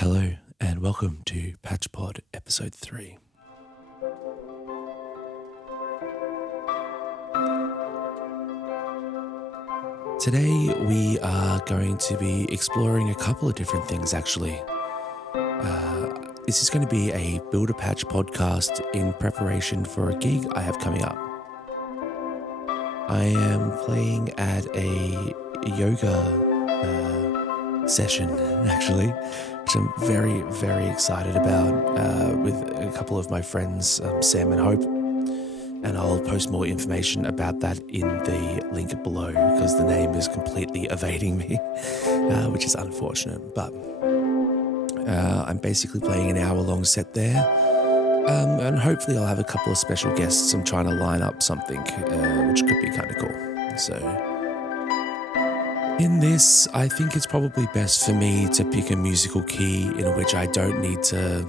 Hello and welcome to PatchPod episode 3. Today we are going to be exploring a couple of different things actually. This is going to be a Build a Patch podcast in preparation for a gig I have coming up. I am playing at a yoga session actually, which I'm very, very excited about with a couple of my friends, Sam and Hope. And I'll post more information about that in the link below because the name is completely evading me, which is unfortunate. But I'm basically playing an hour-long set there. And hopefully I'll have a couple of special guests. I'm trying to line up something which could be kind of cool. So in this, I think it's probably best for me to pick a musical key in which I don't need to,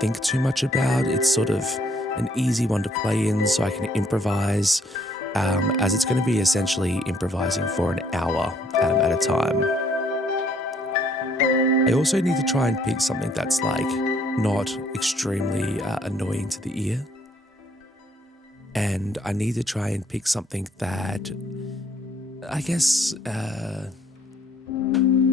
think too much about. It's sort of an easy one to play in so I can improvise, as it's going to be essentially improvising for an hour at a time. I also need to try and pick something that's not extremely annoying to the ear. And I need to try and pick something that I guess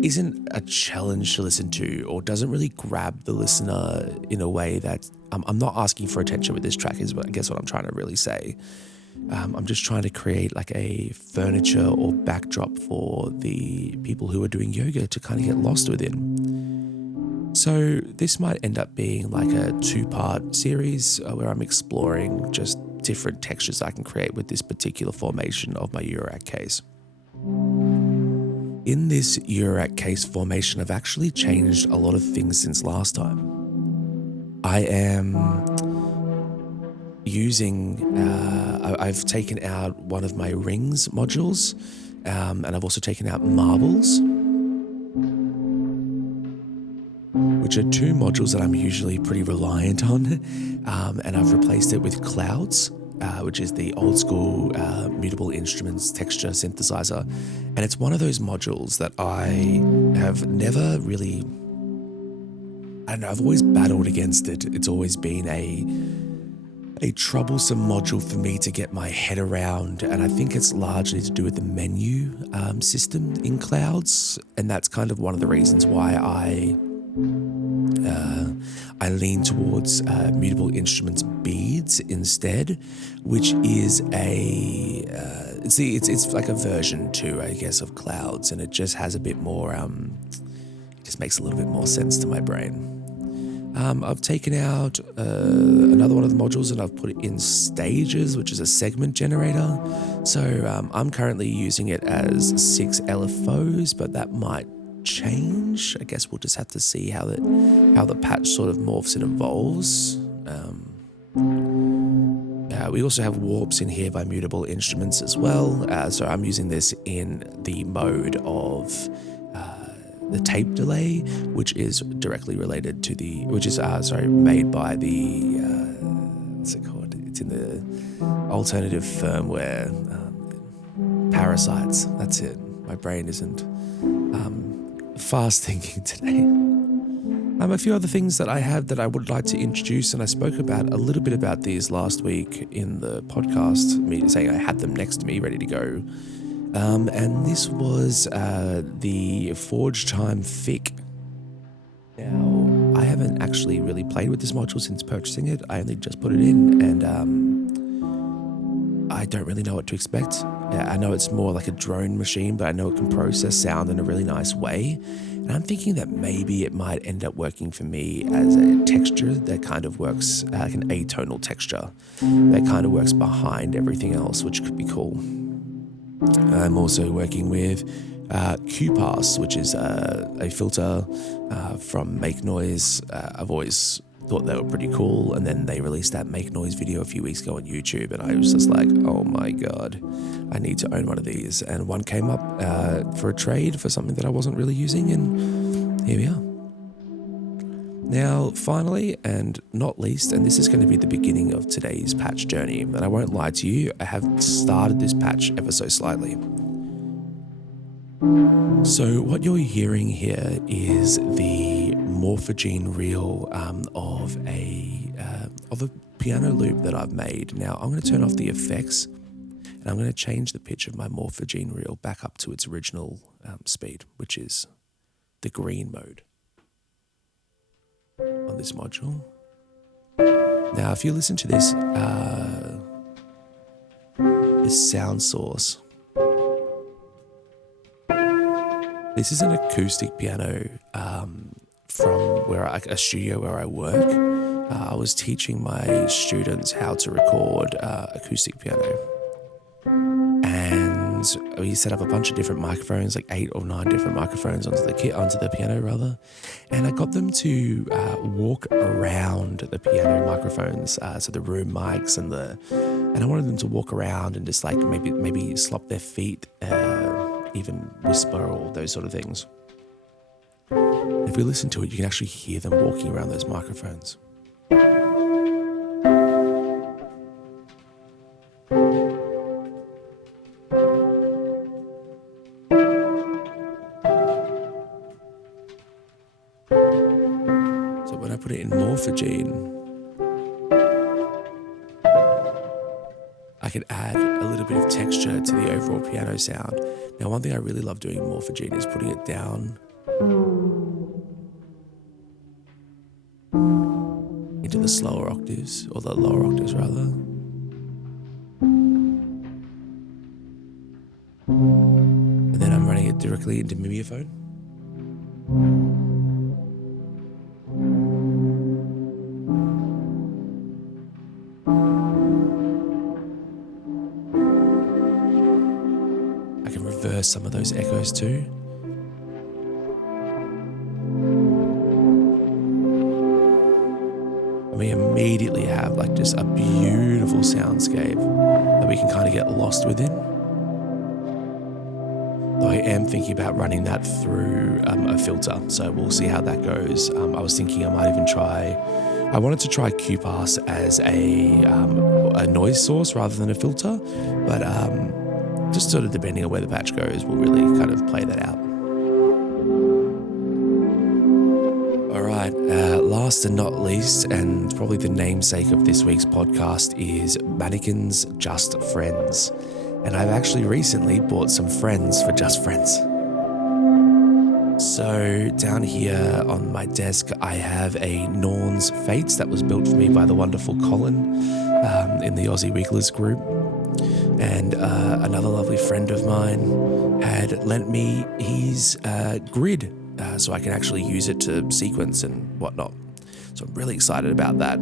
isn't a challenge to listen to or doesn't really grab the listener in a way that I'm not asking for attention with this track is I guess what I'm trying to really say. I'm just trying to create like a furniture or backdrop for the people who are doing yoga to kind of get lost within. So this might end up being like a 2-part series where I'm exploring just different textures I can create with this particular formation of my Urak case. In this Urak case formation, I've actually changed a lot of things since last time. I am using, I've taken out one of my rings modules, and I've also taken out marbles, which are 2 modules that I'm usually pretty reliant on, and I've replaced it with clouds, which is the old school mutable instruments texture synthesizer. And it's one of those modules that I have never really, I've always battled against it. It's always been a troublesome module for me to get my head around. And I think it's largely to do with the menu system in clouds. And that's kind of one of the reasons why I lean towards mutable instruments beads instead, which is it's like a version 2, I guess, of clouds, and it just has a bit more, it just makes a little bit more sense to my brain. I've taken out another one of the modules and I've put it in stages, which is a segment generator. So I'm currently using it as 6 LFOs, but that might change. I guess we'll just have to see how the patch sort of morphs and evolves. We also have warps in here by mutable instruments as well. So I'm using this in the mode of the tape delay, which is directly related to made by the what's it called? It's in the alternative firmware parasites. That's it. My brain isn't fast thinking today. A few other things that I have that I would like to introduce, and I spoke about a little bit about these last week in the podcast, me saying I had them next to me ready to go. And this was the Forge Time Fic. Now, I haven't actually really played with this module since purchasing it. I only just put it in, and I don't really know what to expect. I know it's more like a drone machine, but I know it can process sound in a really nice way. And I'm thinking that maybe it might end up working for me as a texture that kind of works, like an atonal texture that kind of works behind everything else, which could be cool. I'm also working with QPass, which is a filter from Make Noise. I've always thought they were pretty cool, and then they released that Make Noise video a few weeks ago on YouTube, and I was just like, oh my god, I need to own one of these. And one came up for a trade for something that I wasn't really using, and here we are. Now, finally, and not least, and this is going to be the beginning of today's patch journey, and I won't lie to you, I have started this patch ever so slightly. So what you're hearing here is the morphogene reel of a piano loop that I've made. Now I'm going to turn off the effects, and I'm going to change the pitch of my morphogene reel back up to its original speed, which is the green mode on this module. Now, if you listen to this sound source, this is an acoustic piano from a studio where I work. I was teaching my students how to record acoustic piano, and we set up a bunch of different microphones, like 8 or 9 different microphones onto the piano rather, and I got them to walk around the piano microphones, so the room mics and I wanted them to walk around and just like maybe slop their feet, even whisper, or those sort of things. If we listen to it, you can actually hear them walking around those microphones. So when I put it in morphogene, I can add a little bit of texture to the overall piano sound. Now, one thing I really love doing in morphogene is putting it down into the slower octaves, or the lower octaves rather. And then I'm running it directly into mimeophone. I can reverse some of those echoes too. And we immediately have like just a beautiful soundscape that we can kind of get lost within. Though I am thinking about running that through a filter, so we'll see how that goes. I was thinking I might even I wanted to try QPass as a noise source rather than a filter, but just sort of depending on where the patch goes, we'll really kind of play that out. All right, last and not least, and probably the namesake of this week's podcast, is Mannequins Just Friends. And I've actually recently bought some friends for Just Friends. So down here on my desk, I have a Norns Fates that was built for me by the wonderful Colin in the Aussie Wigglers group. And another lovely friend of mine had lent me his grid so I can actually use it to sequence and whatnot. So I'm really excited about that.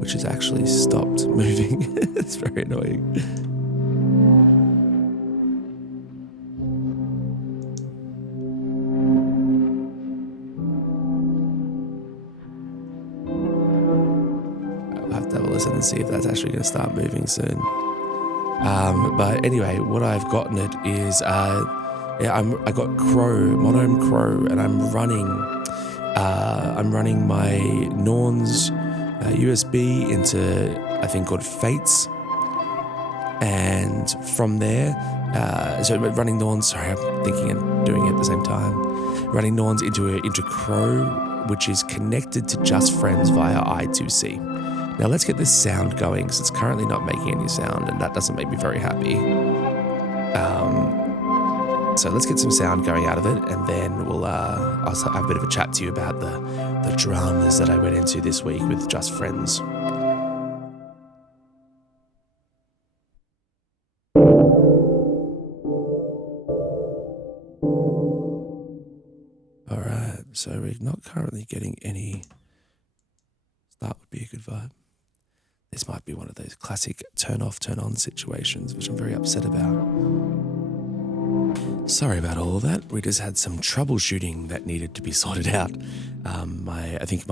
Which has actually stopped moving. It's very annoying. I'll have to have a listen and see if that's actually going to start moving soon. But anyway, what I've gotten it is, I got Crow, Monome Crow, and I'm running my Norns USB into a thing called Fates, and from there, so running Norns. Sorry, I'm thinking and doing it at the same time. Running Norns into Crow, which is connected to Just Friends via I2C. Now let's get this sound going, because it's currently not making any sound, and that doesn't make me very happy. So let's get some sound going out of it, and then I'll have a bit of a chat to you about the dramas that I went into this week with Just Friends. All right, so we're not currently getting any. Start would be a good vibe. This might be one of those classic turn off, turn on situations, which I'm very upset about. Sorry about all of that. We just had some troubleshooting that needed to be sorted out. I think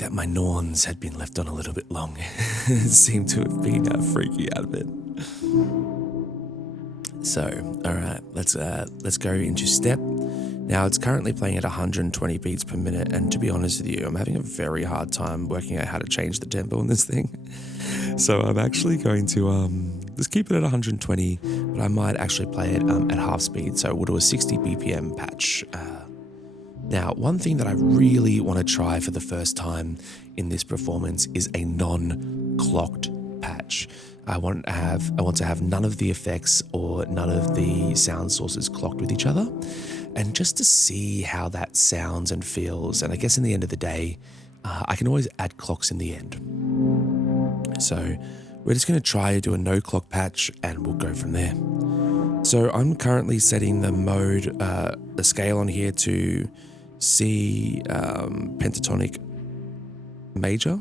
that my Norns had been left on a little bit long. It seemed to have been freaky out of it. So, all right, let's go into step. Now, it's currently playing at 120 beats per minute, and to be honest with you, I'm having a very hard time working out how to change the tempo in this thing. So I'm actually going to just keep it at 120, but I might actually play it at half speed, so we'll do a 60 BPM patch. Now, one thing that I really want to try for the first time in this performance is a non-clocked patch. I want to have none of the effects or none of the sound sources clocked with each other, and just to see how that sounds and feels. And I guess in the end of the day, I can always add clocks in the end. So we're just going to try to do a no clock patch, and we'll go from there. So I'm currently setting the mode, the scale on here to C pentatonic major,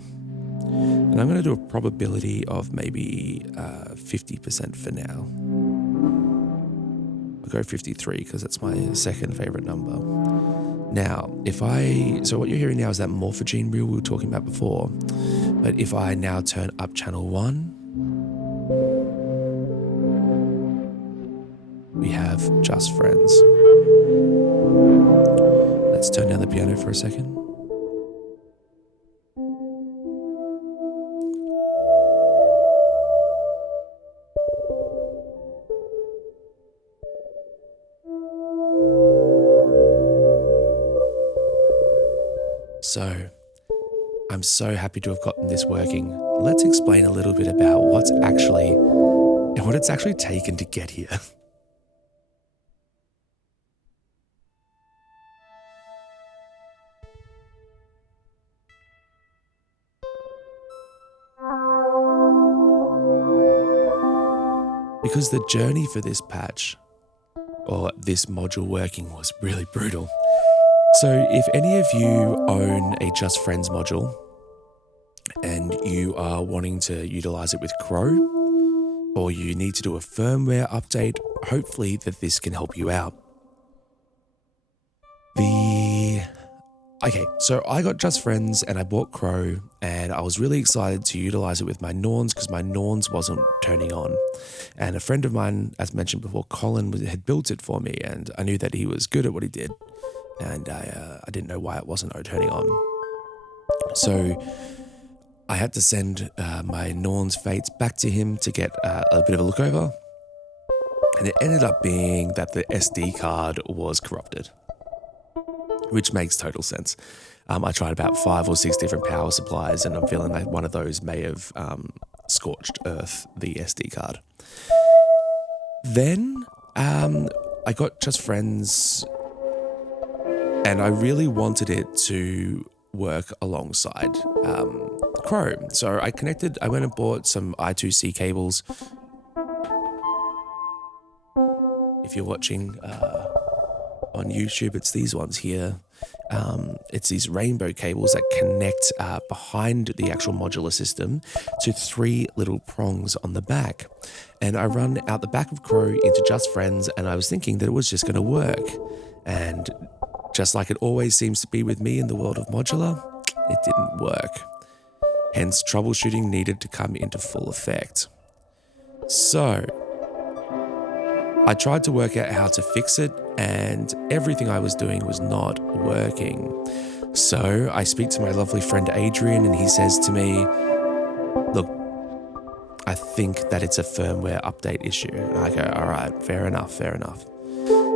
and I'm going to do a probability of maybe 50% for now. I'll go 53 because that's my second favorite number. Now, so what you're hearing now is that morphogene reel we were talking about before, but if I now turn up channel 1, we have Just Friends. Let's turn down the piano for a second. So, I'm so happy to have gotten this working. Let's explain a little bit about what it's actually taken to get here. Because the journey for this patch, or this module working, was really brutal. So if any of you own a Just Friends module and you are wanting to utilize it with Crow, or you need to do a firmware update, hopefully that this can help you out. Okay, so I got Just Friends and I bought Crow, and I was really excited to utilize it with my Norns because my Norns wasn't turning on. And a friend of mine, as mentioned before, Colin, had built it for me, and I knew that he was good at what he did, and I didn't know why it wasn't turning on. So I had to send my Norns Fates back to him to get a bit of a look over, and it ended up being that the SD card was corrupted, which makes total sense. I tried about 5 or 6 different power supplies, and I'm feeling like one of those may have scorched earth the SD card. Then I got Just Friends, and I really wanted it to work alongside Chrome. So I went and bought some I2C cables. If you're watching on YouTube, it's these ones here. It's these rainbow cables that connect behind the actual modular system to 3 little prongs on the back. And I run out the back of Crow into Just Friends, and I was thinking that it was just going to work. And just like it always seems to be with me in the world of modular, it didn't work. Hence, troubleshooting needed to come into full effect. So I tried to work out how to fix it, and everything I was doing was not working. So I speak to my lovely friend Adrian, and he says to me, look, I think that it's a firmware update issue. And I go, all right, fair enough.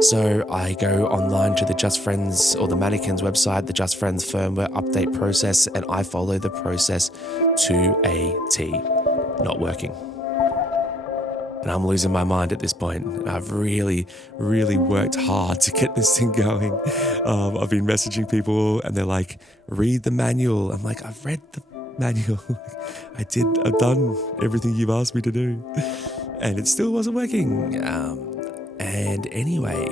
So I go online to the Just Friends or the Mannequins website, the Just Friends firmware update process, and I follow the process to a T. Not working. And I'm losing my mind at this point. I've really, really worked hard to get this thing going. I've been messaging people and they're like, read the manual. I'm like, I've read the manual. I've done everything you've asked me to do. And it still wasn't working. And anyway,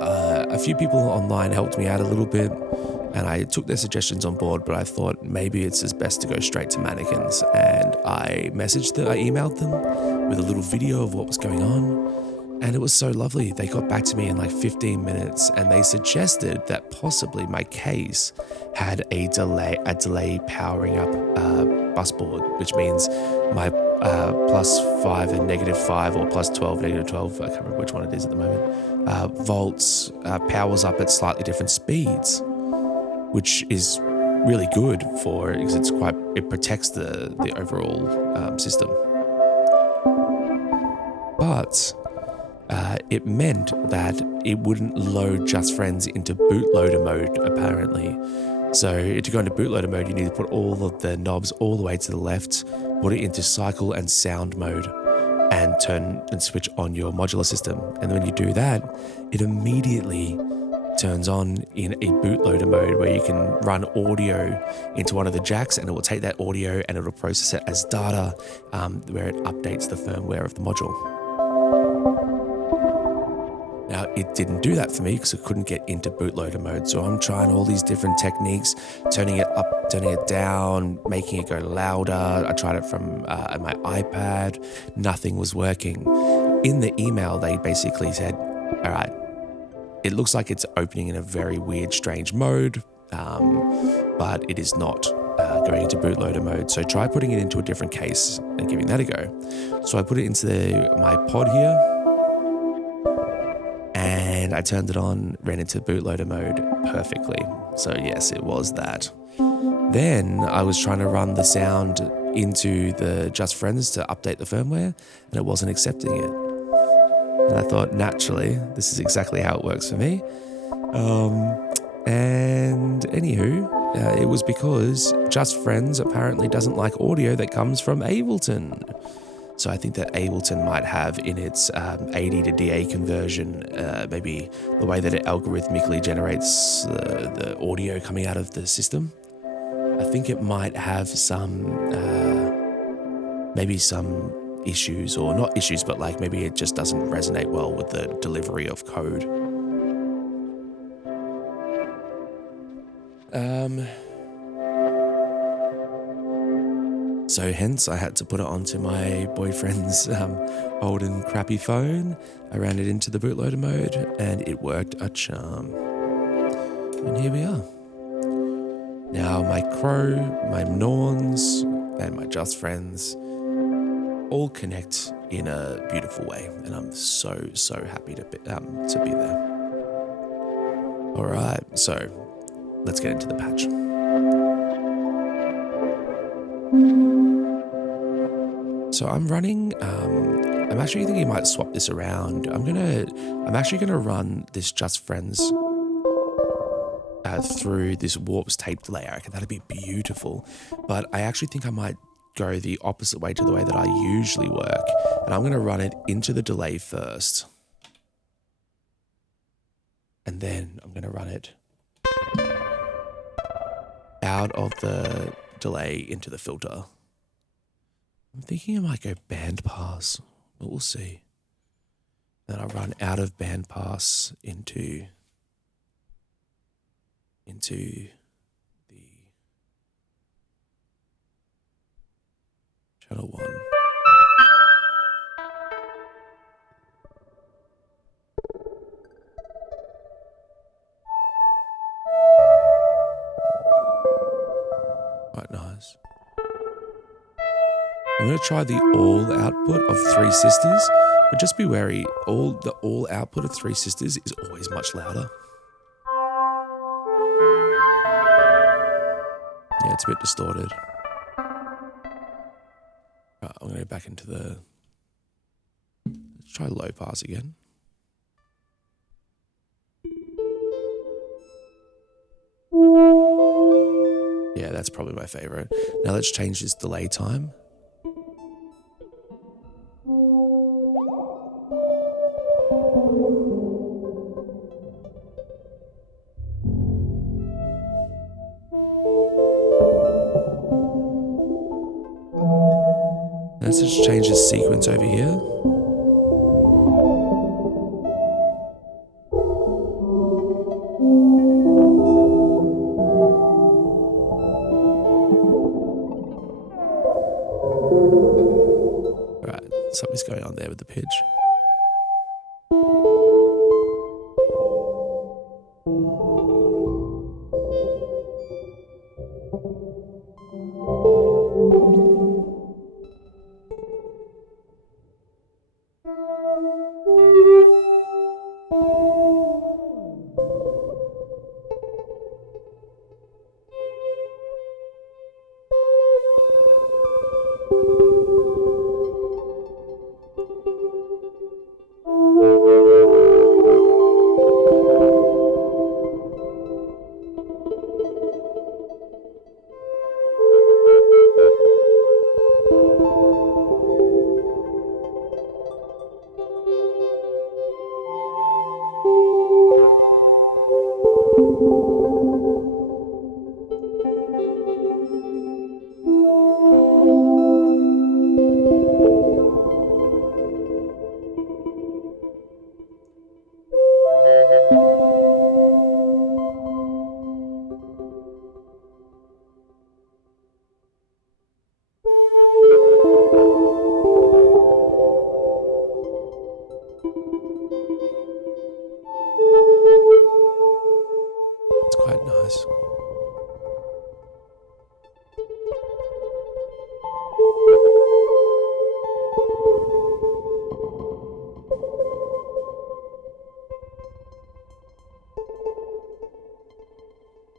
a few people online helped me out a little bit, and I took their suggestions on board, but I thought maybe it's just best to go straight to Mannequins. And I emailed them with a little video of what was going on, and it was so lovely. They got back to me in like 15 minutes, and they suggested that possibly my case had a delay powering up bus board, which means my +5 and -5, or +12, -12, I can't remember which one it is at the moment, volts, powers up at slightly different speeds, which is really good for because it protects the overall system. But it meant that it wouldn't load Just Friends into bootloader mode, apparently. So to go into bootloader mode, you need to put all of the knobs all the way to the left, put it into cycle and sound mode, and turn and switch on your modular system. And when you do that, it immediately turns on in a bootloader mode where you can run audio into one of the jacks, and it will take that audio and it will process it as data, where it updates the firmware of the module. Now, it didn't do that for me because I couldn't get into bootloader mode. So I'm trying all these different techniques, turning it up, turning it down, making it go louder. I tried it from my iPad. Nothing was working. In the email, they basically said, all right, it looks like it's opening in a very weird, strange mode, but it is not going into bootloader mode. So try putting it into a different case and giving that a go. So I put it into my pod here, and I turned it on, ran into bootloader mode perfectly. So yes, it was that. Then I was trying to run the sound into the Just Friends to update the firmware, and it wasn't accepting it. And I thought, naturally, this is exactly how it works for me. And anywho, it was because Just Friends apparently doesn't like audio that comes from Ableton. So I think that Ableton might have in its AD to DA conversion, maybe the way that it algorithmically generates the audio coming out of the system. I think it might have maybe some issues, or not issues, but like maybe it just doesn't resonate well with the delivery of code. So hence I had to put it onto my boyfriend's old and crappy phone. I ran it into the bootloader mode and it worked a charm. And here we are. Now my Crow, my Norns, and my Just Friends all connect in a beautiful way, and I'm so happy to be there. All right, so let's get into the patch. So I'm running, I'm actually thinking I might swap this around. I'm actually gonna run this Just Friends through this warps tape delay. I reckon that'd be beautiful. But I actually think I might go the opposite way to the way that I usually work. And I'm gonna run it into the delay first. And then I'm gonna run it out of the delay into the filter. I'm thinking I might go bandpass, but we'll see. Then I'll run out of bandpass into the channel 1. Quite nice. I'm going to try the all output of Three Sisters, but just be wary, the all output of Three Sisters is always much louder. Yeah, it's a bit distorted. Right, I'm going to go back into let's try low pass again. Yeah, that's probably my favorite. Now let's change this delay time. Let's just change this sequence over here. Right, something's going on there with the pitch.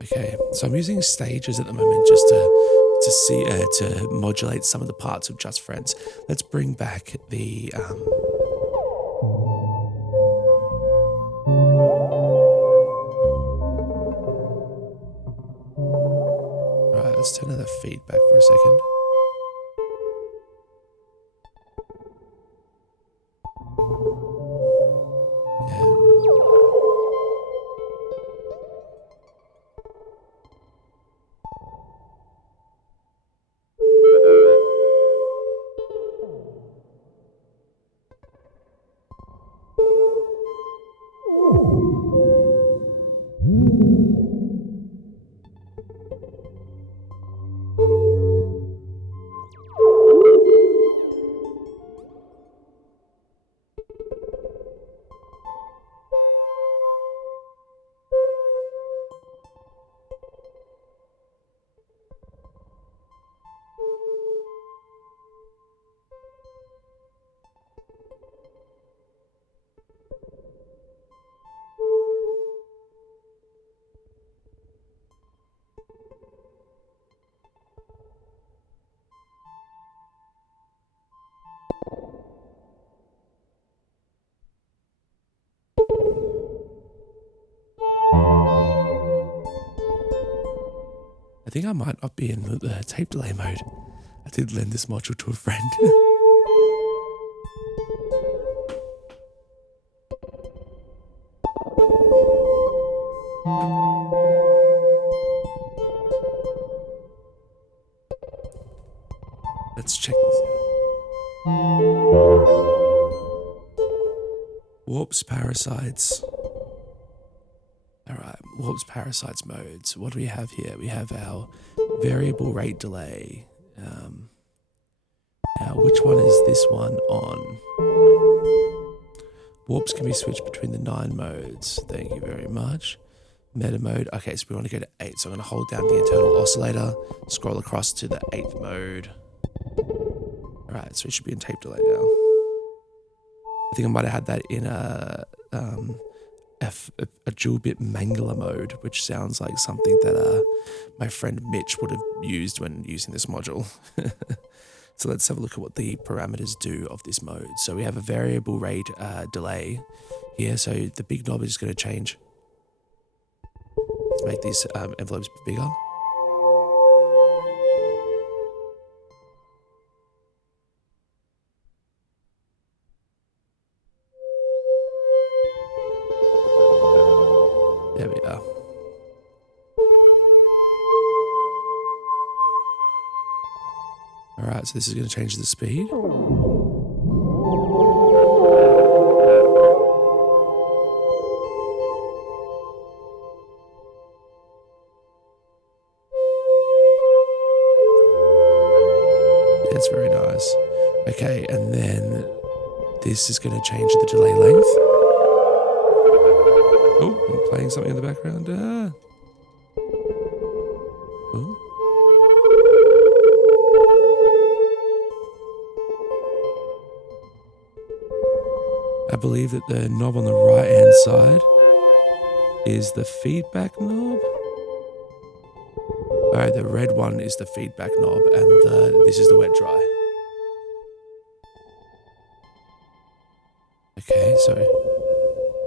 Okay, so I'm using stages at the moment just to see to modulate some of the parts of Just Friends. Let's bring back the all right, let's turn on the feedback for a second. Yeah. I think I might not be in the tape delay mode. I did lend this module to a friend. Let's check this out. Warps, parasites. All right, warps, parasites modes. What do we have here? We have our variable rate delay. Now, which one is this one on? Warps can be switched between the 9 modes. Thank you very much. Meta mode. Okay, so we want to go to 8. So I'm going to hold down the internal oscillator, scroll across to the 8th mode. All right, so it should be in tape delay now. I think I might have had that in a dual bit mangler mode, which sounds like something that my friend Mitch would have used when using this module. So let's have a look at what the parameters do of this mode. So we have a variable rate delay here. So the big knob is going to change. Let's make these envelopes bigger. There we are. All right, so this is going to change the speed. That's very nice. Okay, and then this is going to change the delay length. Oh, I'm playing something in the background. Oh. I believe that the knob on the right-hand side is the feedback knob. All right, the red one is the feedback knob, and this is the wet dry. Okay, so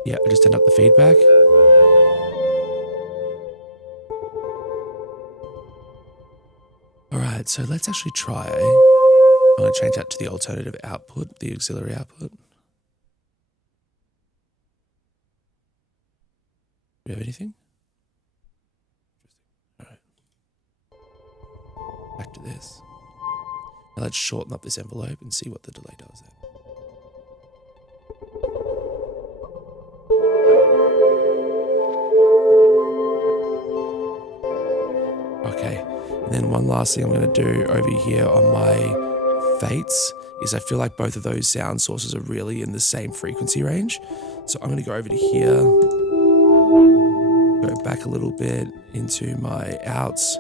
yeah, I just turned up the feedback. All right, so let's actually try. I'm going to change that to the alternative output, the auxiliary output. Do you have anything? All right. Back to this. Now let's shorten up this envelope and see what the delay does there. Okay, and then one last thing I'm going to do over here on my fates is I feel like both of those sound sources are really in the same frequency range. So I'm going to go over to here, go back a little bit into my outs,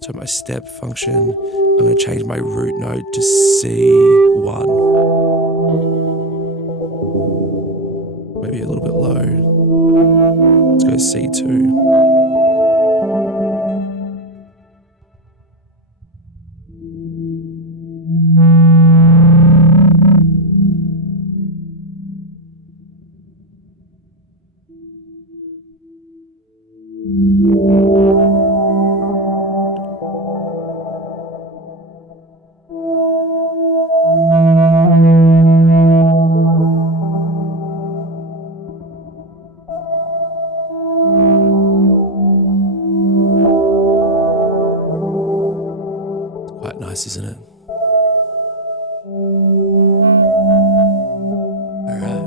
so my step function. I'm going to change my root note to C1. Maybe a little bit low. Let's go C2. nice, isn't it? All right.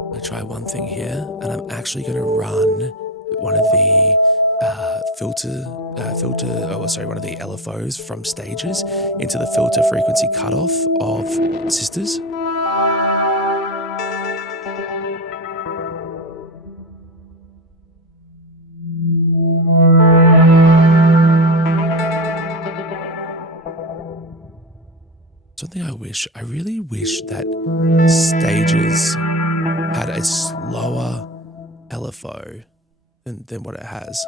I'm going to try one thing here, and I'm actually going to run one of the one of the LFOs from stages into the filter frequency cutoff of Sisters. Something I really wish that stages had a slower LFO than what it has.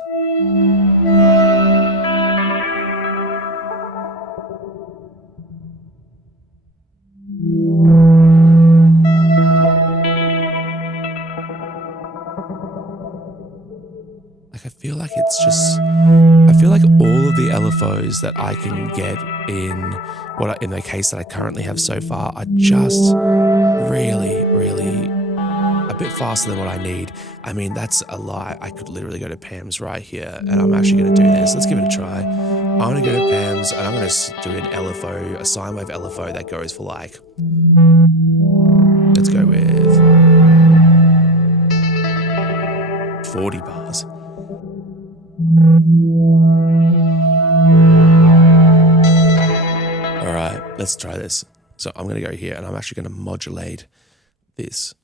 Like I feel like all of the LFOs that I can get in the case that I currently have so far are just really, really a bit faster than what I need. I mean, that's a lie. I could literally go to Pam's right here, and I'm actually going to do this. Let's give it a try. I'm going to go to Pam's, and I'm going to do an LFO, a sine wave LFO that goes for like, let's go with 40 bars. All right, let's try this. So I'm going to go here, and I'm actually going to modulate this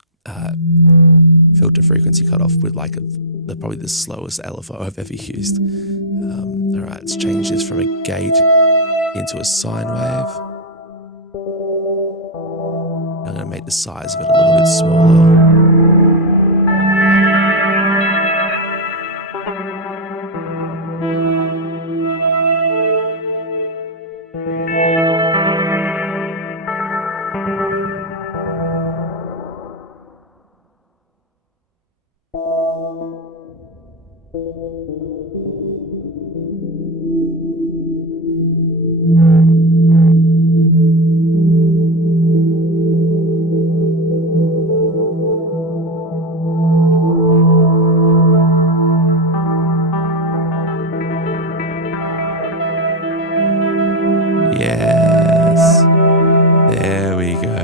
filter frequency cutoff with like probably the slowest LFO I've ever used. All right, let's change this from a gate into a sine wave. I'm going to make the size of it a little bit smaller. Yes, there we go.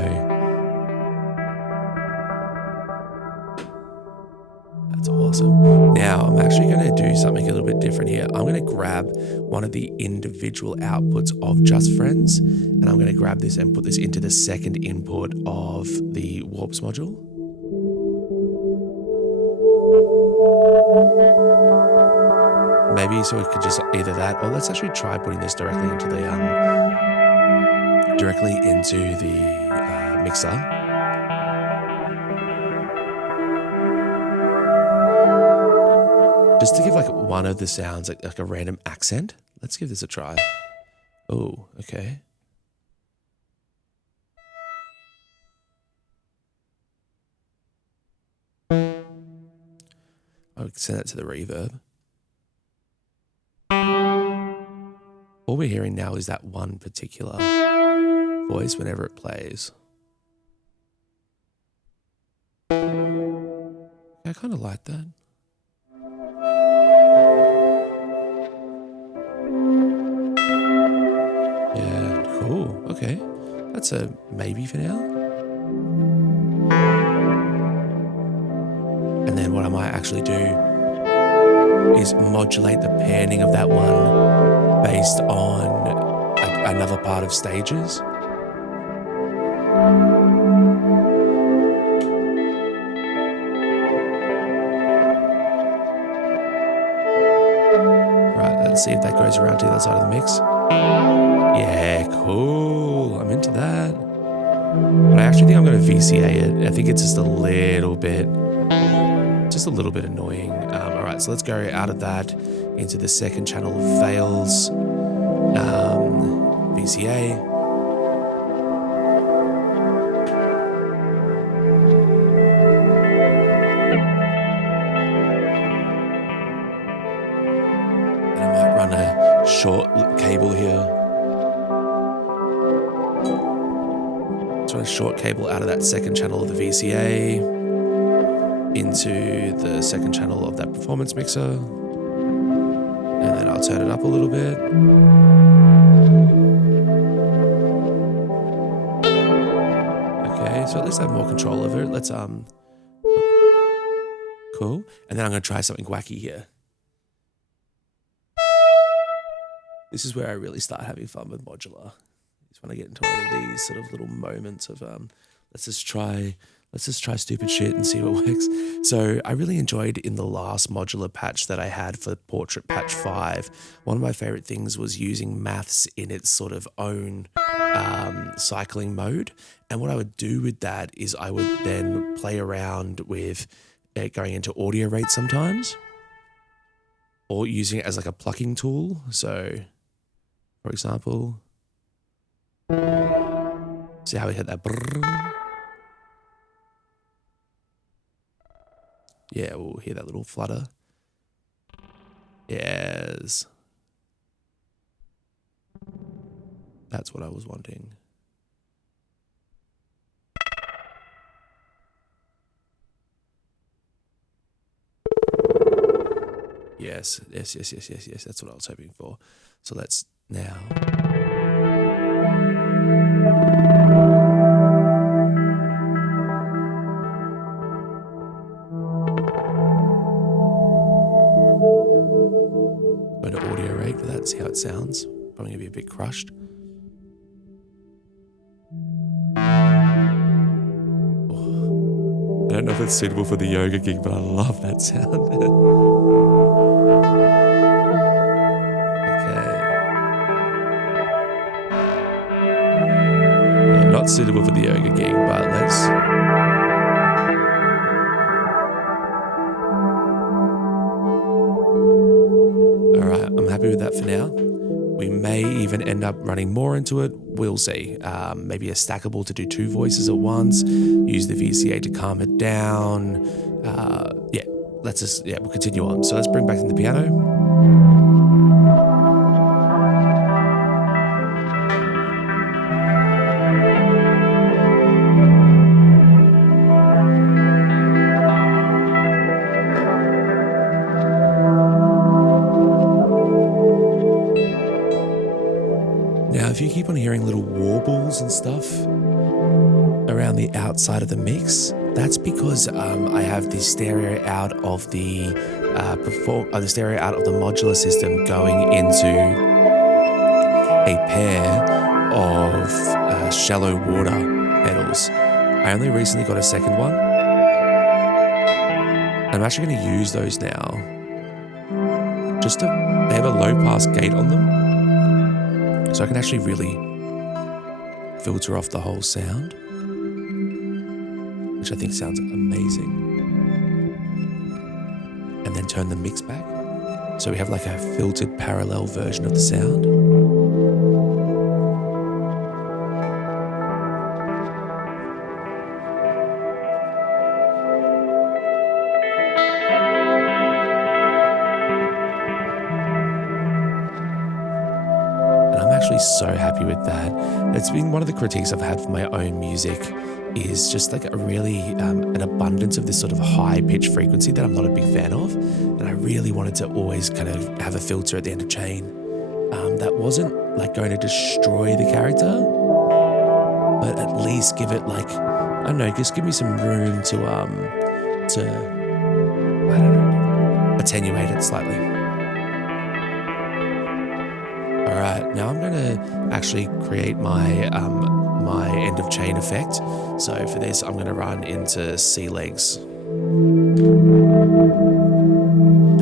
That's awesome. Now I'm actually going to do something a little bit different here. I'm going to grab one of the individual outputs of Just Friends, and I'm going to grab this and put this into the second input of the Warps module. Maybe so we could just either that, or let's actually try putting this directly into the mixer. Just to give like one of the sounds like a random accent. Let's give this a try. Oh, okay. I'll send that to the reverb. All we're hearing now is that one particular voice whenever it plays. I kind of like that. Yeah, cool. Okay. That's a maybe for now. And then what I might actually do is modulate the panning of that one based on another part of stages. Right, let's see if that goes around to the other side of the mix. Yeah, cool. I'm into that. But I actually think I'm going to VCA it. I think it's just a little bit annoying. All right, so let's go out of that into the second channel of Veils, VCA. And I might run a short cable here. Let's run a short cable out of that second channel of the VCA into the second channel of that performance mixer, and then I'll turn it up a little bit. Okay, so at least I have more control over it. Let's cool. And then I'm gonna try something wacky here. This is where I really start having fun with modular. Just when I get into one of these sort of little moments of let's just try stupid shit and see what works. So I really enjoyed in the last modular patch that I had for Portrait Patch 5, one of my favorite things was using maths in its sort of own cycling mode. And what I would do with that is I would then play around with going into audio rate sometimes, or using it as like a plucking tool. So, for example, see how we hit that brrr? Yeah, we'll hear that little flutter. Yes. That's what I was wanting. Yes. That's what I was hoping for. So let's now. Go to audio rate for that, see how it sounds. Probably gonna be a bit crushed. Oh. I don't know if it's suitable for the yoga gig, but I love that sound. Okay. Yeah, not suitable for the yoga gig, but let's. Alright, I'm happy with that for now. We may even end up running more into it. We'll see. Maybe a stackable to do 2 voices at once. Use the VCA to calm it down. We'll continue on. So let's bring back in the piano. Now, if you keep on hearing little warbles and stuff around the outside of the mix, that's because I have the stereo out of the stereo out of the modular system going into a pair of shallow water pedals. I only recently got a second one. I'm actually going to use those now. They have a low pass gate on them, so I can actually really filter off the whole sound, which I think sounds amazing. And then turn the mix back, so we have like a filtered parallel version of the sound. So happy with that. It's been one of the critiques I've had for my own music is just like a really an abundance of this sort of high pitch frequency that I'm not a big fan of, and I really wanted to always kind of have a filter at the end of chain that wasn't like going to destroy the character, but at least give it like, I don't know, just give me some room to I don't know, attenuate it slightly. All right, now I'm going to actually create my my end of chain effect. So for this, I'm going to run into C legs. And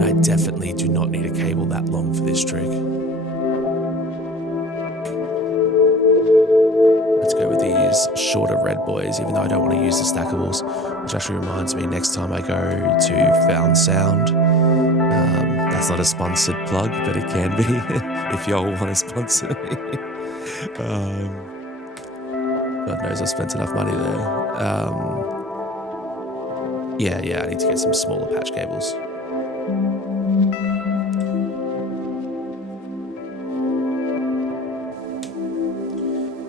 I definitely do not need a cable that long for this trick. Let's go with these shorter red boys, even though I don't want to use the stackables, which actually reminds me, next time I go to Found Sound, that's not a sponsored plug, but it can be if y'all want to sponsor me. God knows I spent enough money there. I need to get some smaller patch cables.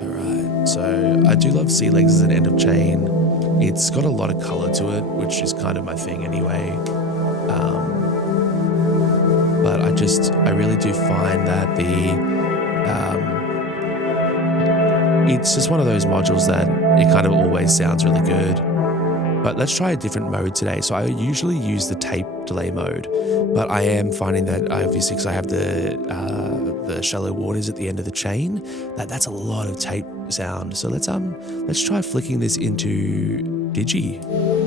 Alright, so I do love C-Legs as an end of chain. It's got a lot of color to it, which is kind of my thing anyway. But I I really do find that it's just one of those modules that it kind of always sounds really good. But let's try a different mode today. So I usually use the tape delay mode, but I am finding that obviously because I have the shallow waters at the end of the chain, that's a lot of tape sound. So let's try flicking this into Digi. Ooh.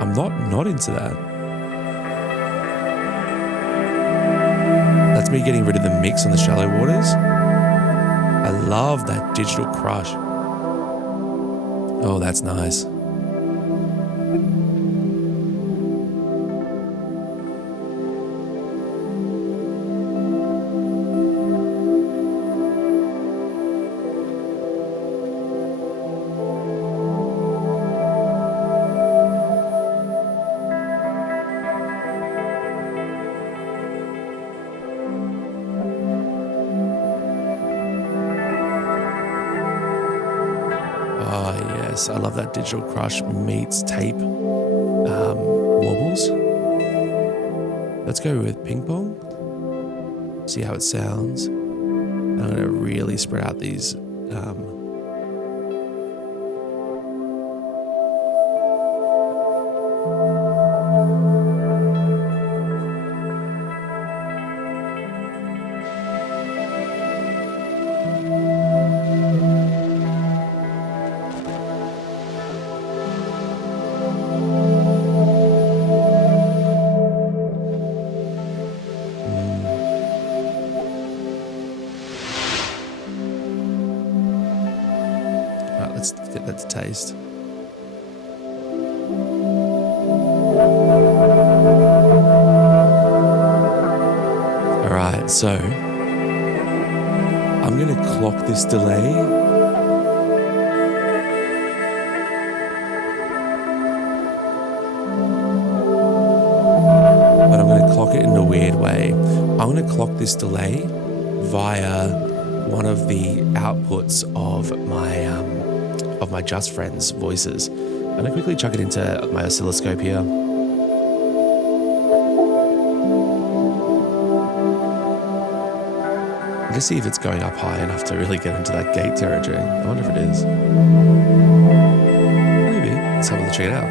I'm not into that. That's me getting rid of the mix on the shallow waters. I love that digital crush. Oh, that's nice. Oh, yes. I love that digital crush meets tape wobbles. Let's go with ping pong. See how it sounds. I'm going to really spread out these. Right, let's get that to taste. All right, so I'm going to clock this delay. But I'm going to clock it in a weird way. I'm going to clock this delay via one of the outputs of my Just Friends voices. I'm going to quickly chuck it into my oscilloscope here. Just see if it's going up high enough to really get into that gate territory. I wonder if it is. Maybe. Let's have a look, check it out.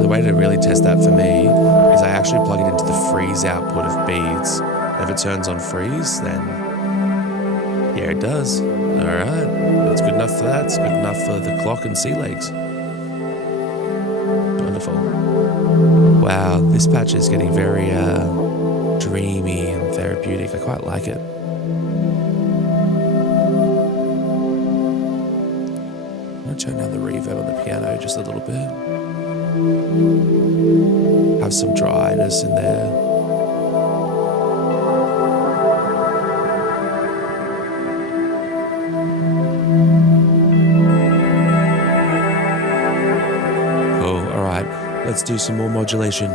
The way to really test that for me is I actually plug it into the freeze output of beads. And if it turns on freeze, then yeah, it does. All right, that's good enough for that. It's good enough for the clock and sea legs. Wonderful. Wow, this patch is getting very dreamy and therapeutic. I quite like it. I'm gonna turn down the reverb on the piano just a little bit. Have some dryness in there. Cool, alright, let's do some more modulation.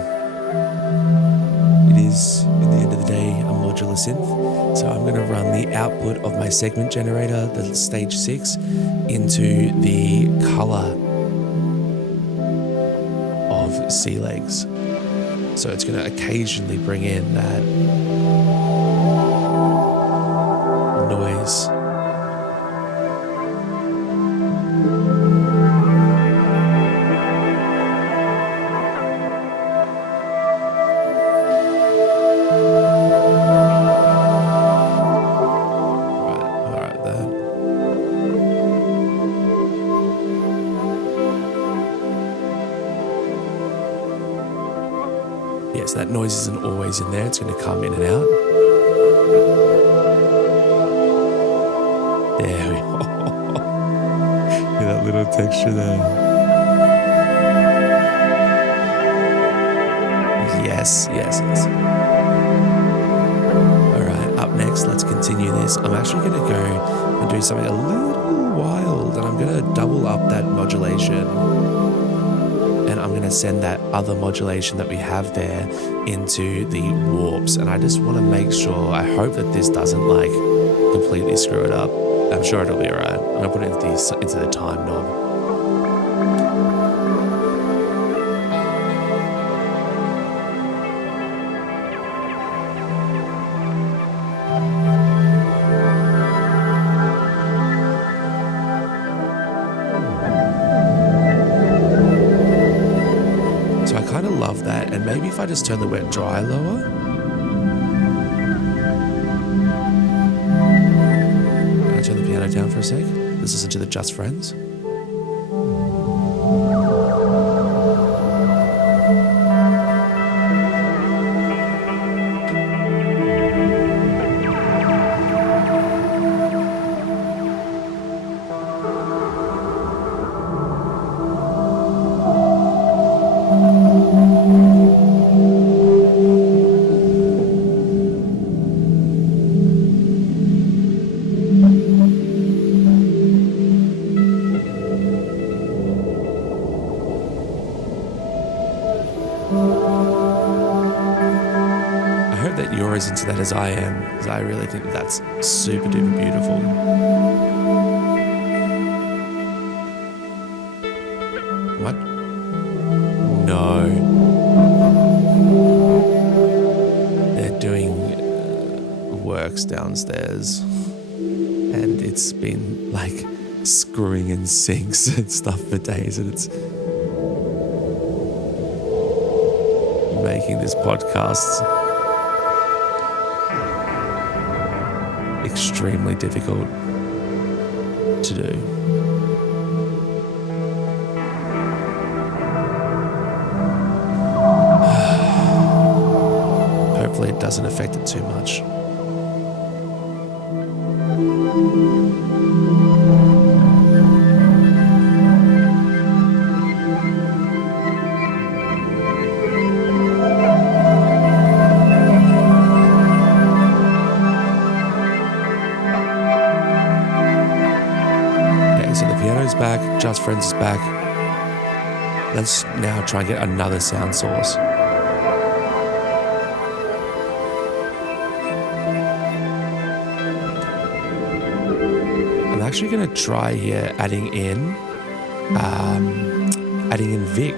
It is, in the end of the day, a modular synth. So I'm going to run the output of my segment generator, the stage 6, into the color of sea legs. So it's going to occasionally bring in that noise. Alright, that. Yes, that noise isn't always in there. It's going to come in and out. There we go. That little texture there. Yes. All right, up next, let's continue this. I'm actually going to go and do something a little wild. And I'm going to double up that modulation, and I'm going to send that other modulation that we have there into the warps. And I just want to make sure, I hope that this doesn't like completely screw it up. I'm sure it'll be alright. I'm going to put it into the time knob. So I kind of love that. And maybe if I just turn the wet dry lower. Turn the piano down for a sec. Let's listen to the Just Friends. I hope that you're as into that as I am, because I really think that's super duper beautiful. What? No. They're doing works downstairs, and it's been like screwing in sinks and stuff for days, and it's making this podcast extremely difficult to do. Hopefully it doesn't affect it too much. So the piano's back, Just Friends is back. Let's now try and get another sound source. I'm actually going to try here adding in Vic.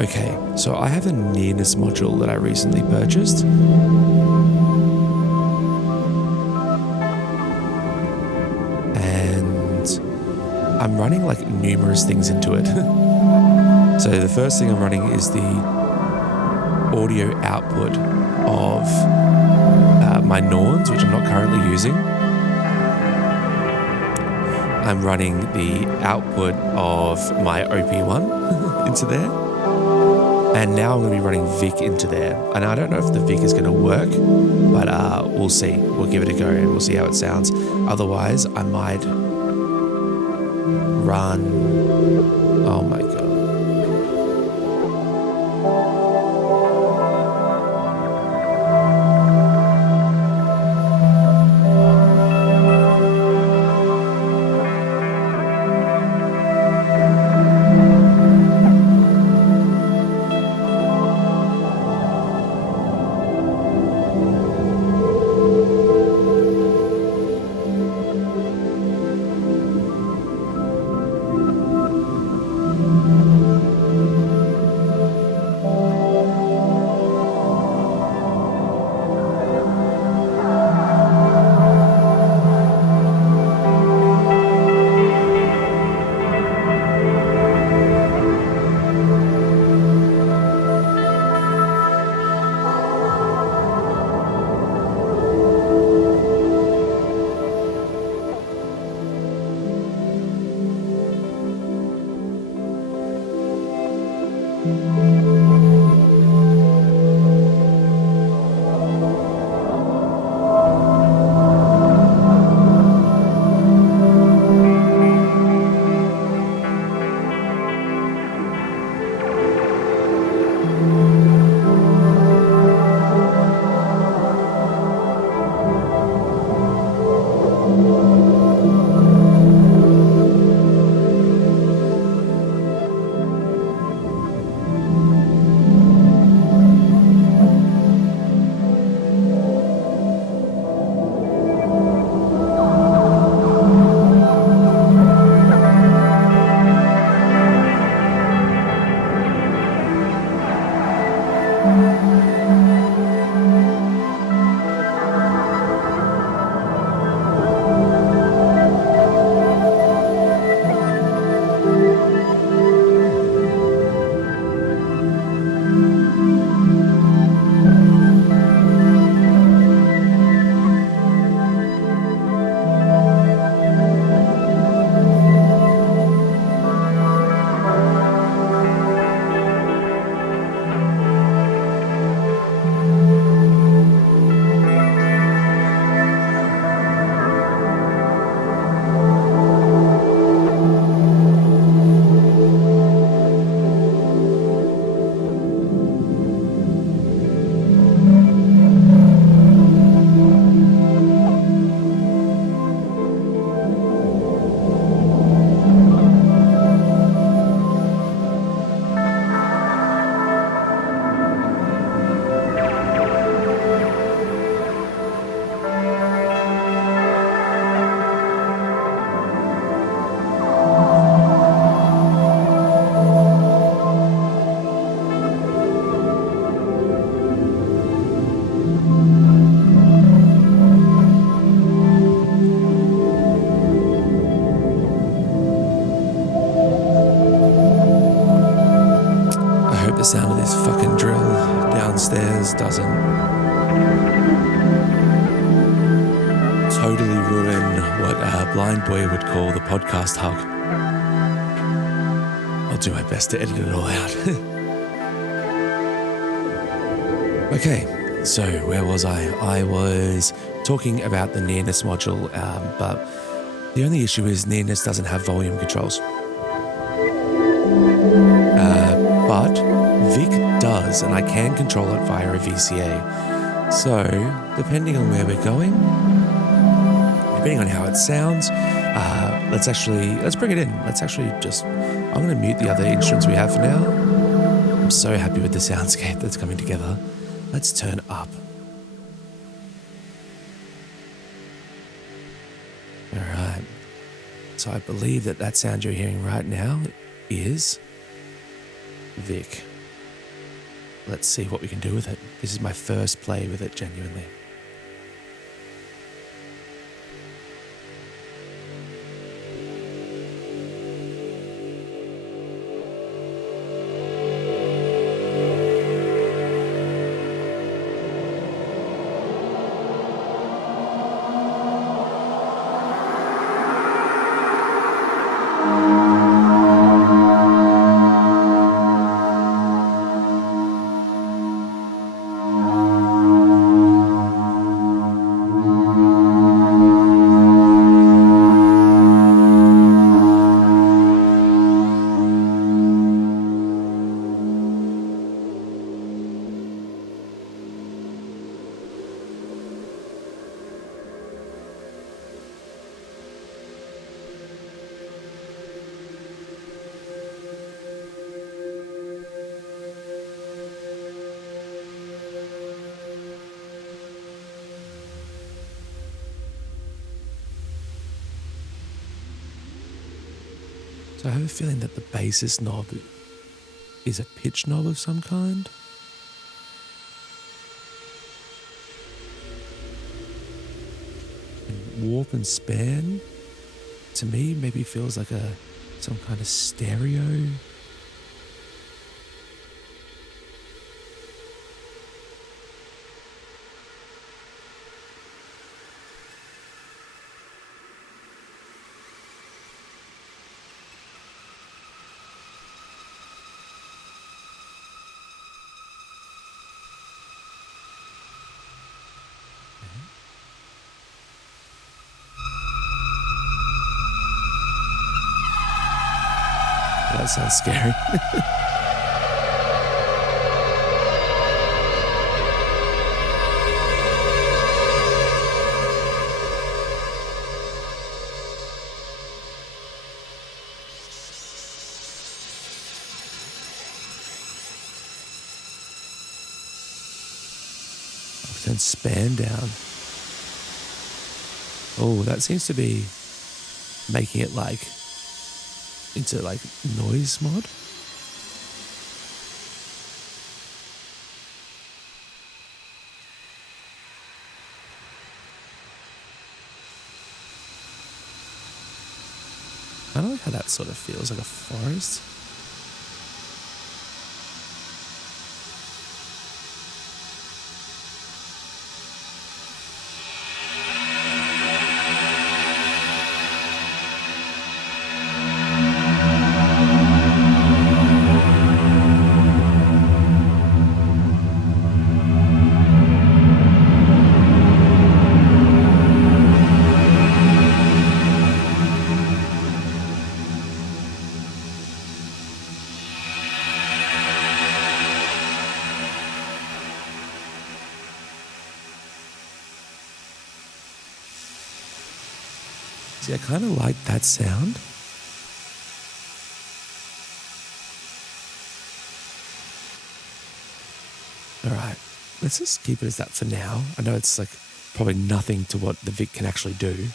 Okay, so I have a nearness module that I recently purchased. And I'm running like numerous things into it. So the first thing I'm running is the audio output of my Norns, which I'm not currently using. I'm running the output of my OP1 into there. And now I'm going to be running Vic into there. And I don't know if the Vic is going to work, but we'll see. We'll give it a go and we'll see how it sounds. Otherwise, I might run... Oh my God. doesn't totally ruin what a blind boy would call the podcast hug. I'll do my best to edit it all out. Okay, so where was I? I was talking about the nearness module, but the only issue is nearness doesn't have volume controls. But Vic does, and I can control it via a VCA. So, depending on where we're going, depending on how it sounds, let's bring it in. I'm going to mute the other instruments we have for now. I'm so happy with the soundscape that's coming together. Let's turn up. All right. So I believe that sound you're hearing right now is Vic. Let's see what we can do with it. This is my first play with it, genuinely. So I have a feeling that the bassist knob is a pitch knob of some kind. And warp and span, to me, maybe feels like some kind of stereo. That sounds scary. I'll turn span down. Oh, that seems to be making it into noise mod. I don't like how that sort of feels like a forest. See, I kind of like that sound. All right, let's just keep it as that for now. I know it's probably nothing to what the Vic can actually do.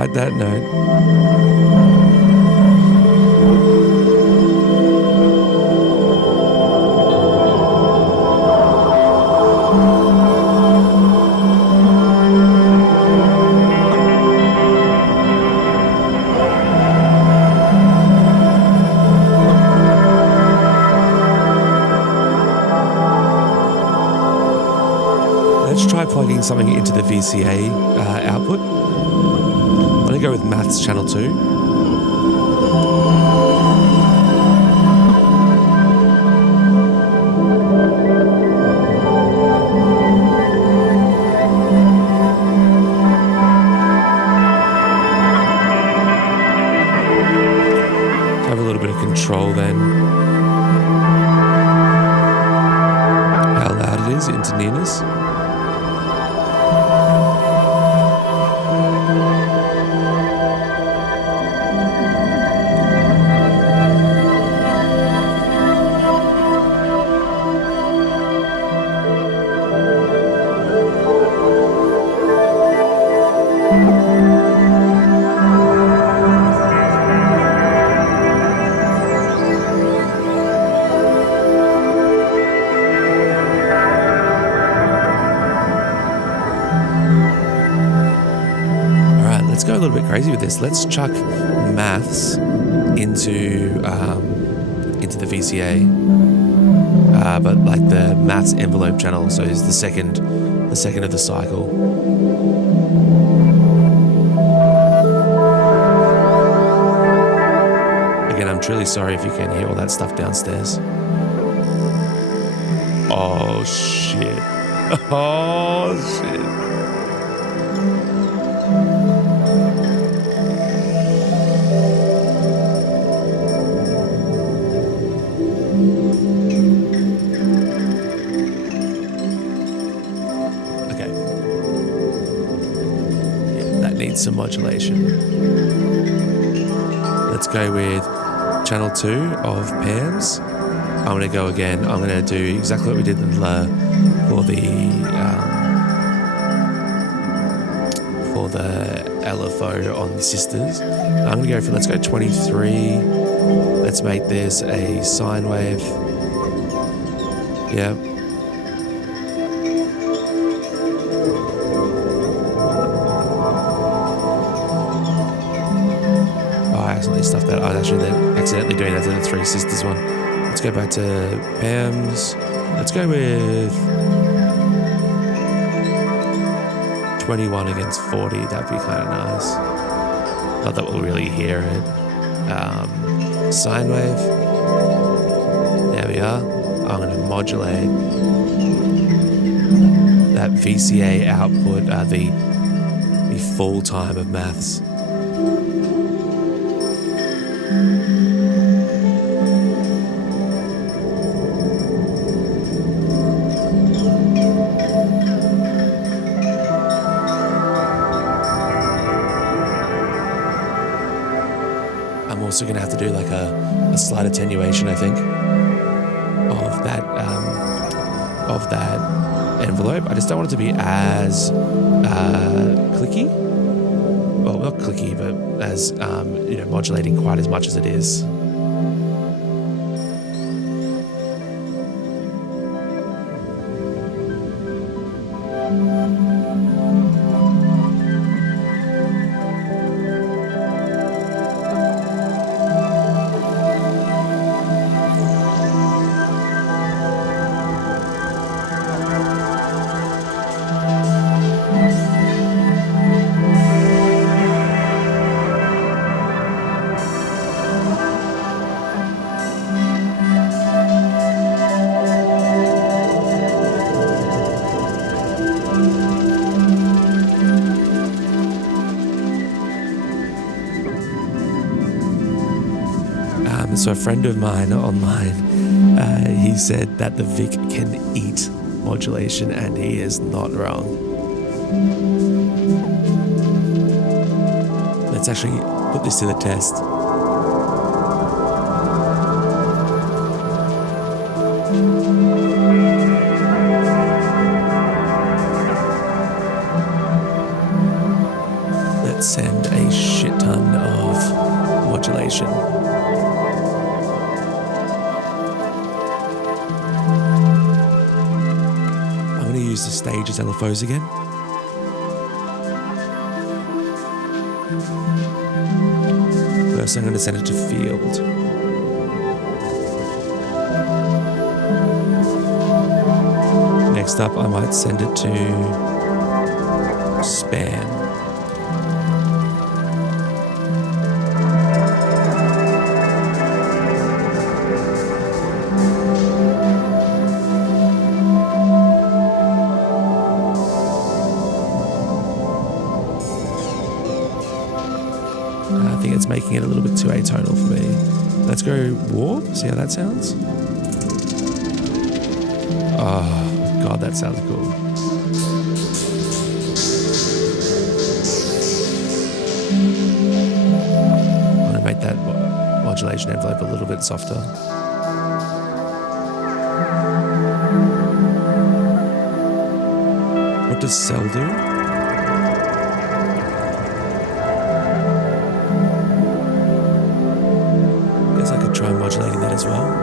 slide that note. Let's try plugging something into the VCA output. I'm going to go with Maths Channel 2. Have a little bit of control then. How loud it is into nearness. Let's go a little bit crazy with this. Let's chuck maths into the VCA, but like the maths envelope channel. So it's the second of the cycle. Again, I'm truly sorry if you can't hear all that stuff downstairs. Oh shit! Oh shit! Some modulation. Let's go with channel 2 of Pam's. I'm going to go again. I'm going to do exactly what we did for the LFO on the Sisters. I'm going to go for, let's go 23. Let's make this a sine wave. Yep. Stuff that I was actually accidentally doing that to the Three Sisters one. Let's go back to Pam's. Let's go with 21 against 40. That'd be kind of nice. Not that we'll really hear it. Sine wave. There we are. I'm going to modulate that VCA output, the full time of maths. I'm also going to have to do like a slight attenuation, I think, of that envelope. I just don't want it to be as clicky. Well, not clicky, but as modulating quite as much as it is. So a friend of mine online, he said that the Vic can eat modulation, and he is not wrong. Let's actually put this to the test. might send a shit ton of modulation. I'm going to use the stage as LFOs again. First, I'm going to send it to field. Next up, I might send it to span. I think it's making it a little bit too atonal for me. Let's go warp, see how that sounds. Oh, God, that sounds cool. I'm going to make that modulation envelope a little bit softer. What does cell do? I guess I could try modulating that as well.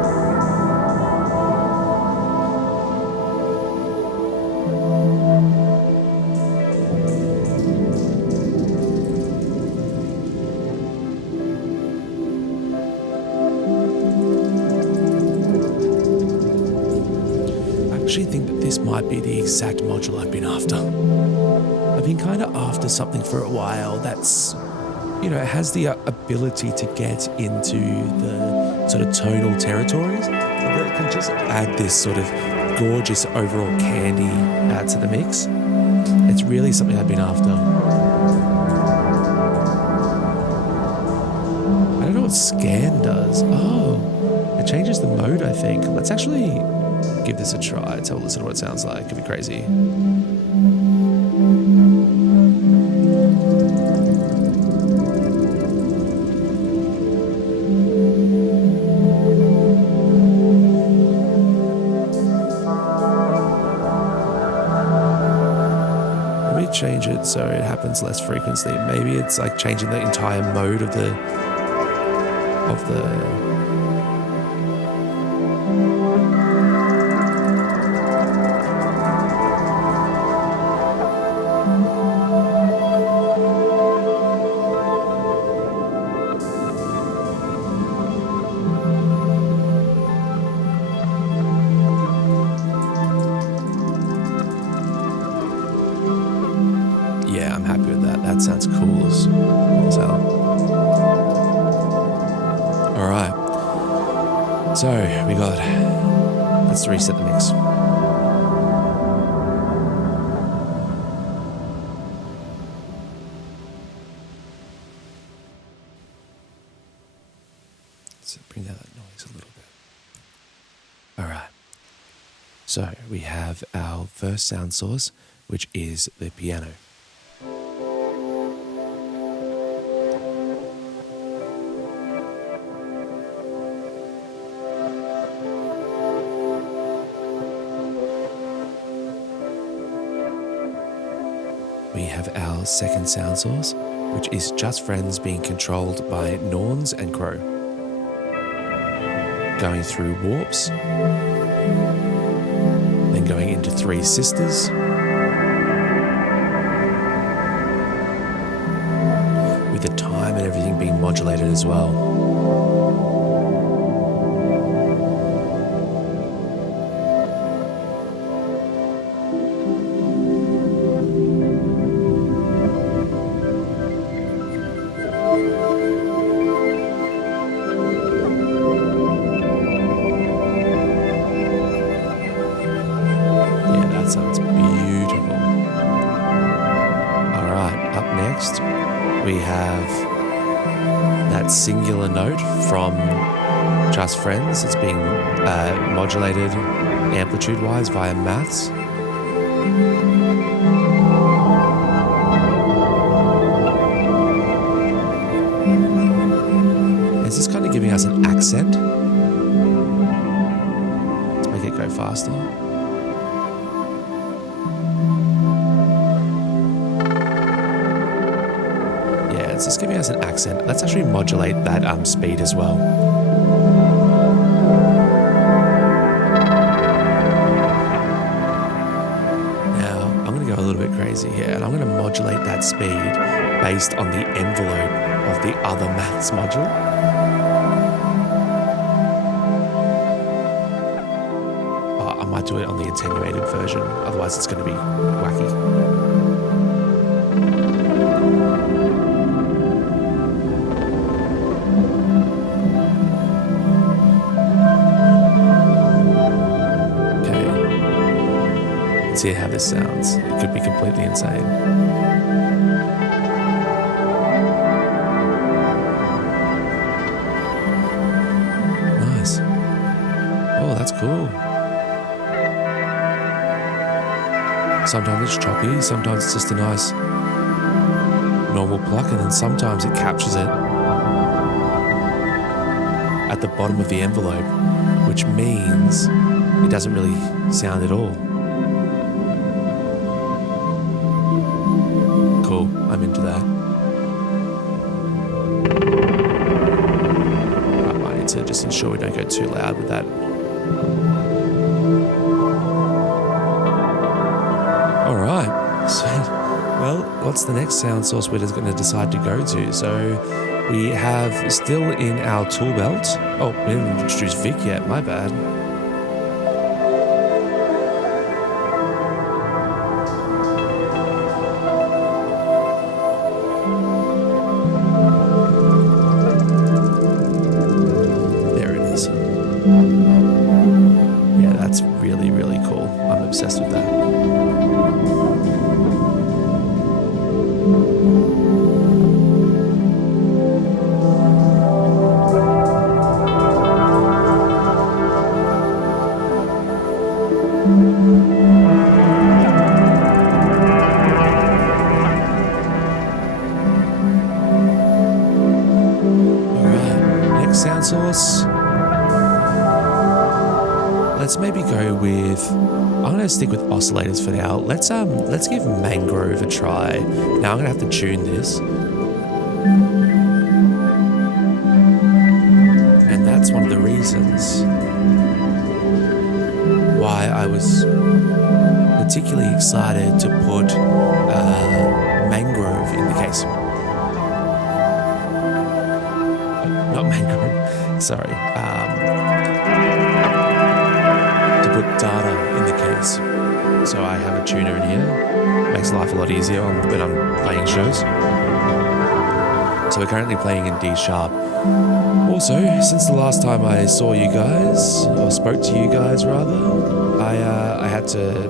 I actually think that this might be the exact module I've been after. I've been kind of after something for a while that's, you know, it has the ability to get into the sort of tonal territories, but that can just add this sort of gorgeous overall candy to the mix. It's really something I've been after. I don't know what scan does. Oh, it changes the mode, I think. Let's actually give this a try. Let's have a listen to what it sounds like. It could be crazy. Change it so it happens less frequently. Maybe it's like changing the entire mode of the Yeah, I'm happy with that. That sounds cool as hell. All right. So we got, let's reset the mix. Let's bring down that noise a little bit. All right. So we have our first sound source, which is the piano. We have our second sound source, which is Just Friends being controlled by Norns and Crow. Going through warps, then going into Three Sisters, with the time and everything being modulated as well. That sounds beautiful. All right, up next we have that singular note from Just Friends. It's being modulated amplitude-wise via maths. Is this kind of giving us an accent? Let's make it go faster. it's just giving us an accent. Let's actually modulate that speed as well. Now, I'm going to go a little bit crazy here, and I'm going to modulate that speed based on the envelope of the other maths module. Oh, I might do it on the attenuated version, otherwise it's going to be wacky. See how this sounds. It could be completely insane. Nice. Oh, that's cool. Sometimes it's choppy, sometimes it's just a nice normal pluck, and then sometimes it captures it at the bottom of the envelope, which means it doesn't really sound at all. Cool, I'm into that. I might need to just ensure we don't go too loud with that. Alright, so, well, what's the next sound source we're just going to decide to go to? So, we have still in our tool belt. Oh, we didn't introduce Vic yet, my bad. Yeah, that's really, really cool. I'm obsessed with that. Alright, next sound source. Let's maybe go with, I'm going to stick with oscillators for now. Let's give Mangrove a try. Now I'm going to have to tune this. And that's one of the reasons why I was particularly excited to put Mangrove in the case. Not Mangrove, sorry. Put data in the case. So I have a tuner in here. Makes life a lot easier when I'm playing shows. So we're currently playing in D sharp. Also, since the last time I saw you guys, or spoke to you guys rather, I had to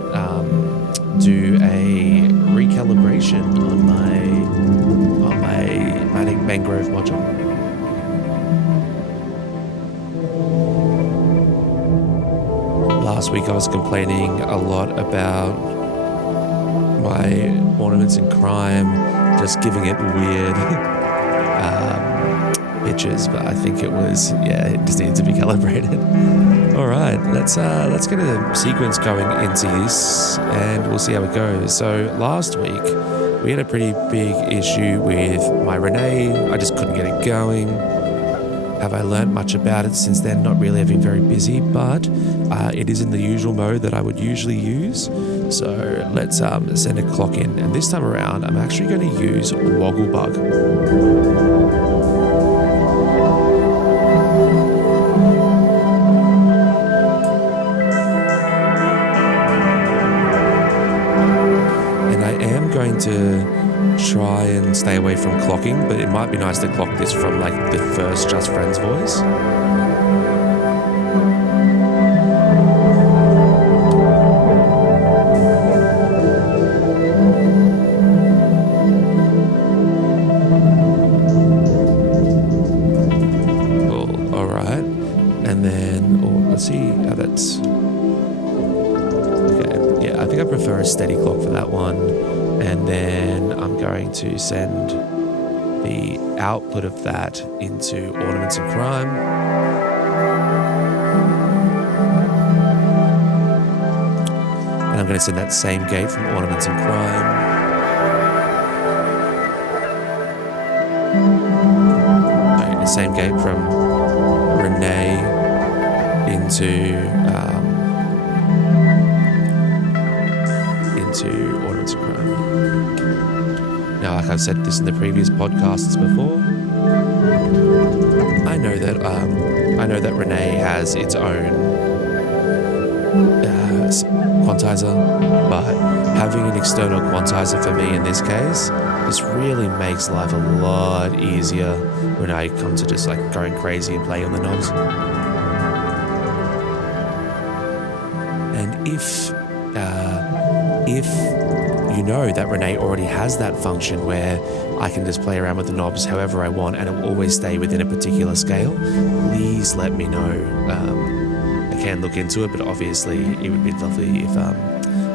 do a recalibration on my Mangrove module. Last week I was complaining a lot about my Ornaments in Crime just giving it weird pitches, but I think it just needed to be calibrated. Alright, let's get a sequence going into this and we'll see how it goes. So last week we had a pretty big issue with my Renee. I just couldn't get it going. Have I learned much about it since then? Not really, I've been very busy, but it is in the usual mode that I would usually use. So let's send a clock in. And this time around, I'm actually going to use Wogglebug. And I am going to try and stay away from clocking, but it might be nice to clock this from like the first Just Friends voice. Cool, alright. And then, let's see how that's... Okay, yeah, I think I prefer a steady clock for that one. And then I'm going to send the output of that into Ornaments in Crime. And I'm going to send that same gate from Ornaments in Crime same gate from Renee into Ornaments of Chrome. Now, like I've said this in the previous podcasts before, I know that Renee has its own quantizer, but having an external quantizer for me in this case just really makes life a lot easier when I come to just like going crazy and playing on the knobs. And if you know that Renee already has that function where I can just play around with the knobs however I want and it will always stay within a particular scale, please let me know. I can look into it, but obviously it would be lovely if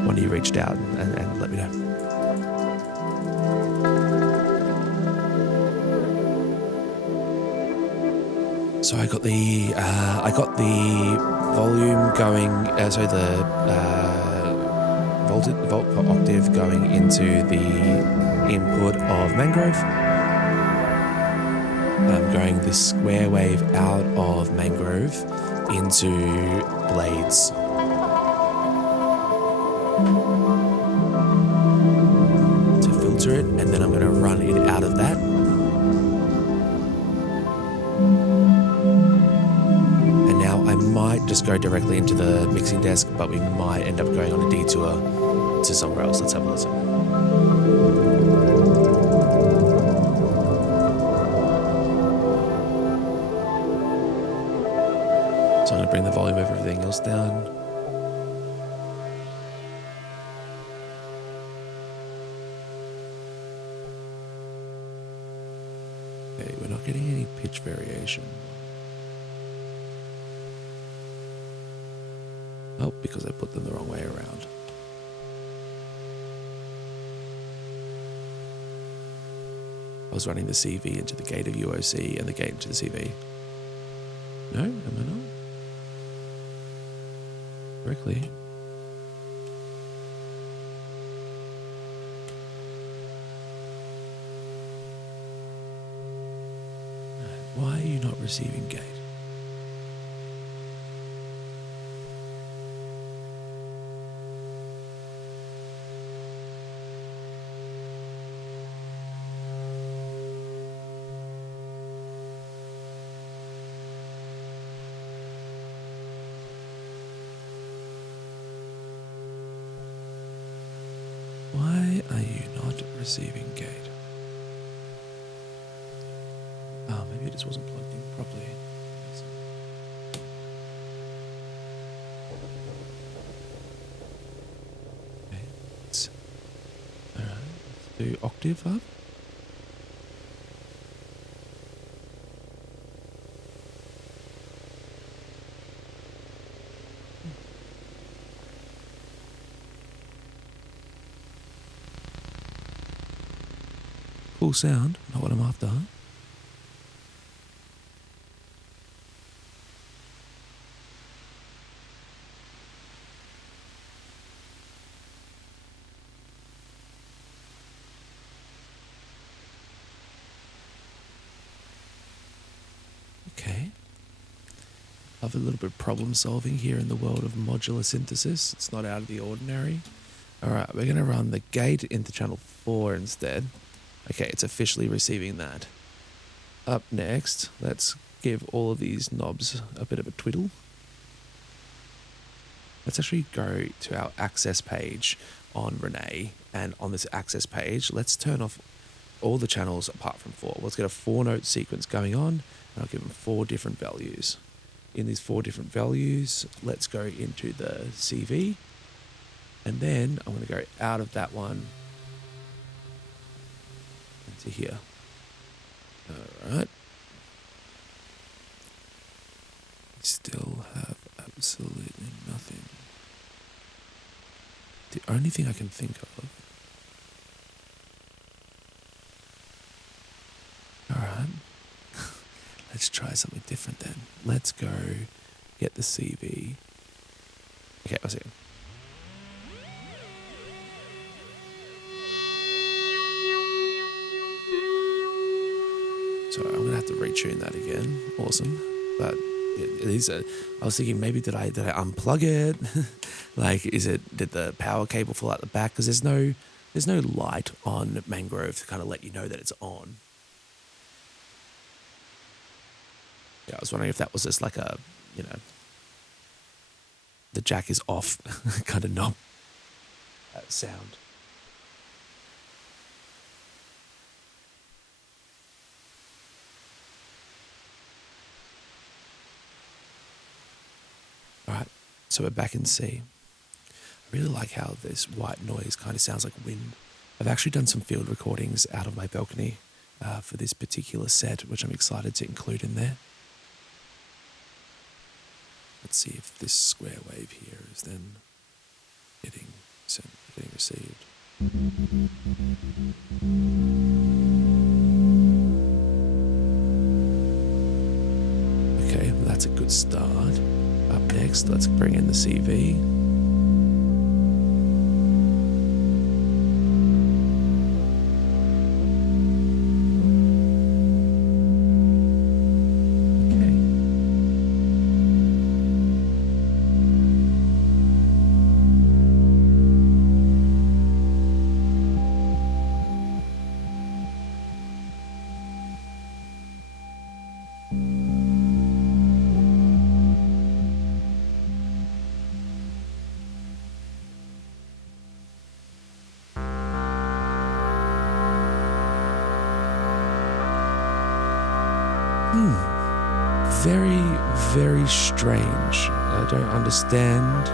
one of you reached out and let me know. So I got the volume going. Volt per octave going into the input of Mangrove. I'm going this square wave out of Mangrove into Blades. To filter it, and then I'm going to run it out of that. And now I might just go directly into the mixing desk, but we might end up going on a detour to somewhere else. Let's have a listen. So I'm going to bring the volume of everything else down. Okay, we're not getting any pitch variation. Oh, because I put them the wrong way around. I was running the CV into the gate of UOC and the gate into the CV. No, am I not? Correctly. Why are you not receiving gate? Why are you not receiving gate? Oh, maybe it just wasn't plugged in properly. Okay, let's do octave up. Cool sound, not what I'm after. Okay. Love a little bit of problem solving here in the world of modular synthesis. It's not out of the ordinary. Alright, we're going to run the gate into channel 4 instead. Okay, it's officially receiving that. Up next, let's give all of these knobs a bit of a twiddle. Let's actually go to our access page on Renee, and on this access page, let's turn off all the channels apart from 4. Let's get a 4-note sequence going on, and I'll give them 4 different values. In these 4 different values, let's go into the CV, and then I'm going to go out of that one into here. Alright. We still have absolutely nothing. The only thing I can think of. Alright. Let's try something different then. Let's go get the CV. Okay, I'll see you. So I'm gonna have to retune that again. Awesome, but it is a. I was thinking maybe did I unplug it? Like, did the power cable fall out the back? Because there's no light on Mangrove to kind of let you know that it's on. Yeah, I was wondering if that was just like a, you know, the jack is off kind of knob sound. All right, so we're back in C. I really like how this white noise kind of sounds like wind. I've actually done some field recordings out of my balcony for this particular set, which I'm excited to include in there. Let's see if this square wave here is then getting received. Okay, well that's a good start. Up next, let's bring in the CV. Very, very strange. I don't understand.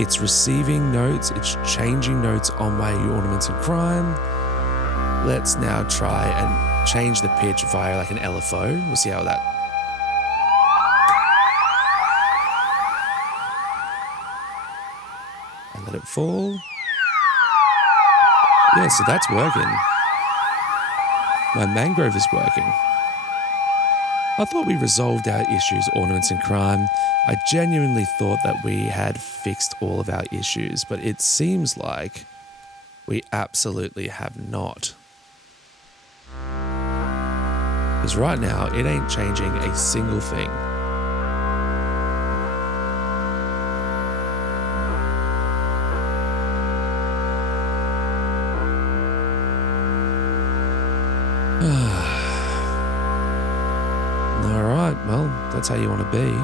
It's receiving notes, it's changing notes on my Ornaments in Crime. Let's now try and change the pitch via like an LFO. We'll see how that... And let it fall. Yeah, so that's working. My Mangrove is working. I thought we resolved our issues, Ornaments in Crime. I genuinely thought that we had fixed all of our issues, but it seems like we absolutely have not. Because right now, it ain't changing a single thing. Alright, well, that's how you want to be.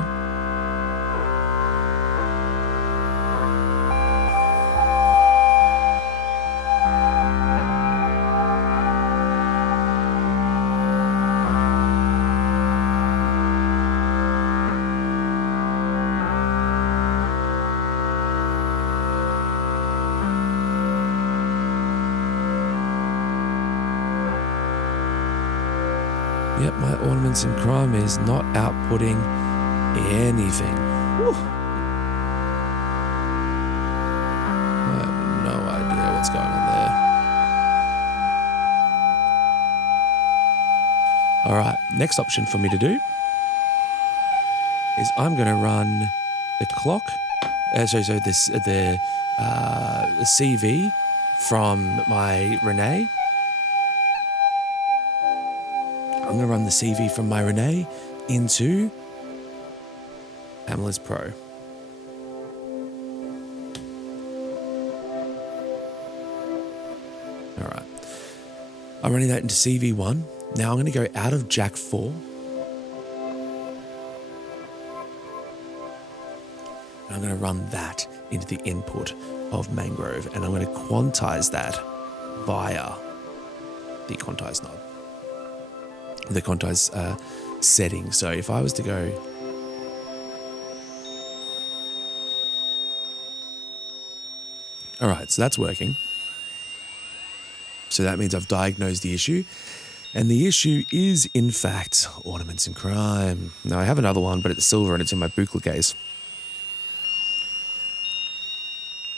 Yep, my Ornaments in Crime is not outputting anything. Whew. I have no idea what's going on there. Alright, next option for me to do is I'm going to run the clock, the CV from my Renee. I'm going to run the CV from my Renee into Pamela's Pro. All right. I'm running that into CV1. Now I'm going to go out of Jack 4. And I'm going to run that into the input of Mangrove. And I'm going to quantize that via the quantize knob. The quantize setting. So if I was to go... All right, so that's working. So that means I've diagnosed the issue. And the issue is, in fact, Ornaments in Crime. Now, I have another one, but it's silver and it's in my boucle case.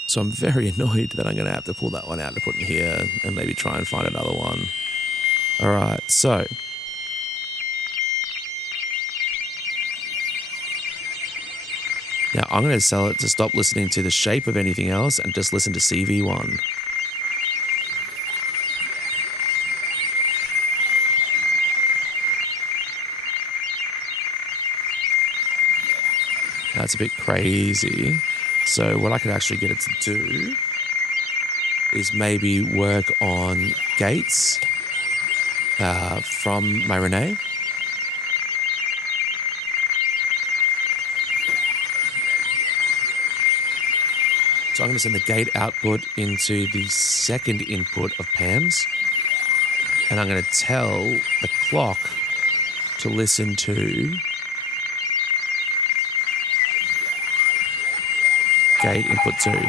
So I'm very annoyed that I'm going to have to pull that one out to put in here and maybe try and find another one. All right, so... Now, I'm going to sell it to stop listening to the shape of anything else and just listen to CV1. That's a bit crazy. So what I could actually get it to do is maybe work on gates from my Renee. So I'm going to send the gate output into the second input of Pam's. And I'm going to tell the clock to listen to gate input 2. Okay.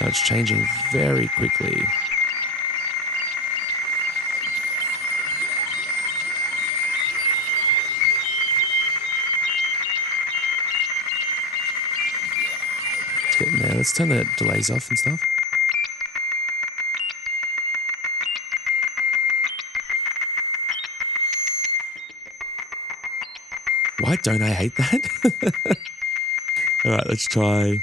Now it's changing very quickly. It's getting there. Let's turn the delays off and stuff. Why don't I hate that? All right, let's try.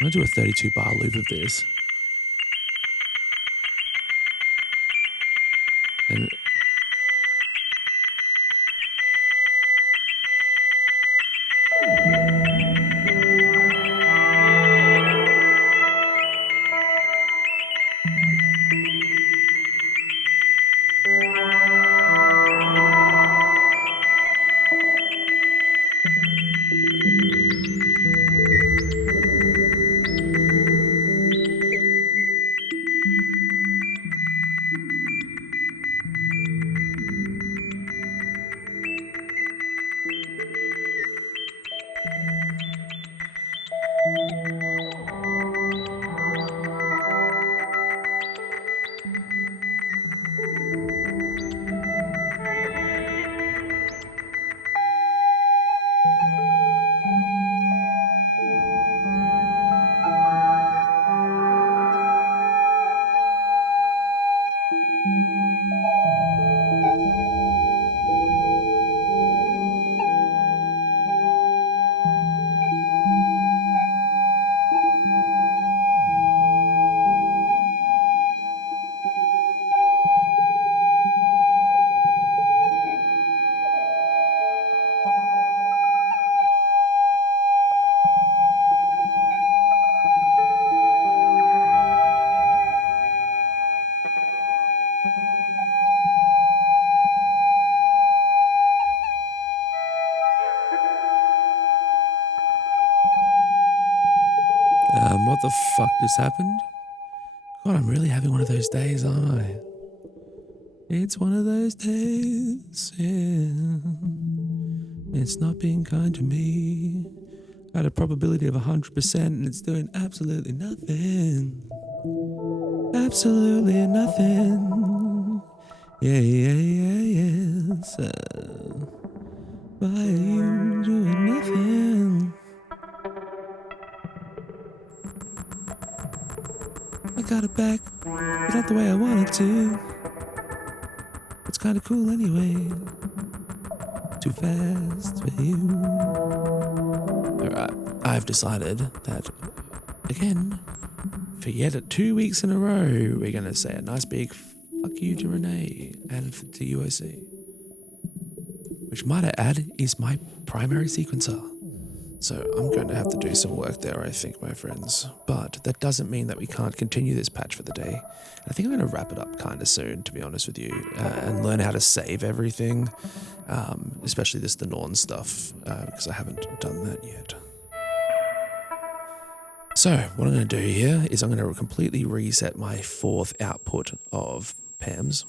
I'm going to do a 32 bar loop of this. And what the fuck just happened? God, I'm really having one of those days, aren't I? It's one of those days, yeah. It's not being kind to me. At a probability of 100% and it's doing absolutely nothing. Absolutely nothing. Yeah, yes. Why are you doing nothing? I got it back, but not the way I wanted to. It's kind of cool anyway. Too fast for you. Alright, I've decided that, again, for yet 2 weeks in a row, we're going to say a nice big fuck you to Renee and to UOC. Which, might I add, is my primary sequencer. So I'm going to have to do some work there, I think, my friends. But that doesn't mean that we can't continue this patch for the day. I think I'm going to wrap it up kind of soon, to be honest with you, and learn how to save everything, especially the Norn stuff, because I haven't done that yet. So what I'm going to do here is I'm going to completely reset my fourth output of Pam's.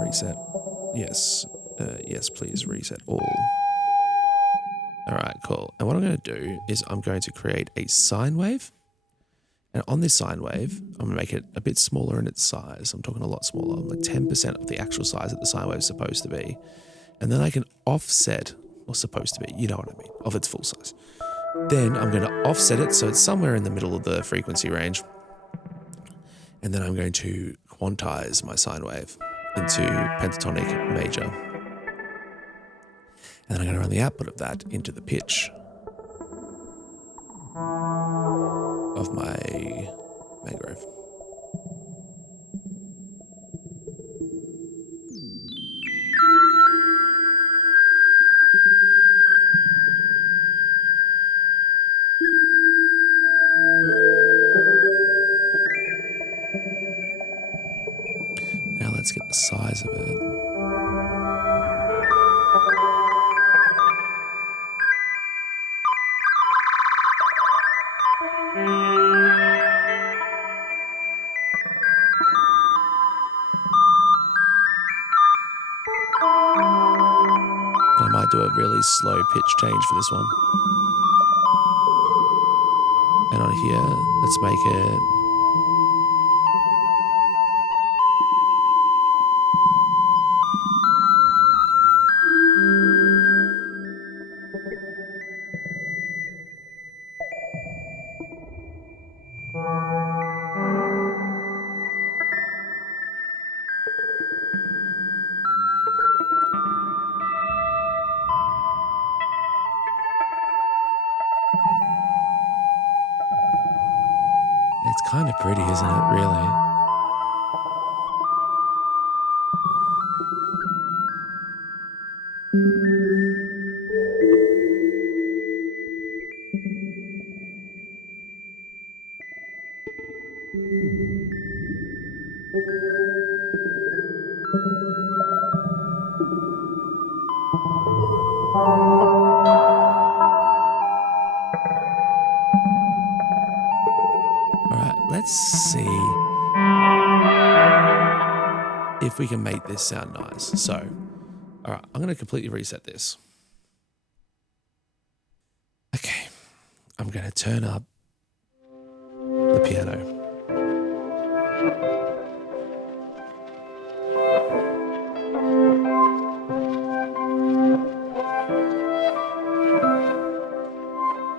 Reset. Yes. Yes, please reset all. All right, cool. And what I'm going to do is I'm going to create a sine wave. And on this sine wave, I'm going to make it a bit smaller in its size. I'm talking a lot smaller, like 10% of the actual size that the sine wave is supposed to be. And then I can offset or supposed to be, you know what I mean, of its full size. Then I'm going to offset it so it's somewhere in the middle of the frequency range. And then I'm going to quantize my sine wave into pentatonic major. And then I'm going to run the output of that into the pitch of my mangrove. Now let's get the size of it. I might do a really slow pitch change for this one. And on here, let's make it It's kind of pretty, isn't it, really? All right, let's see if we can make this sound nice. So, all right, I'm going to completely reset this. Okay, I'm going to turn up the piano.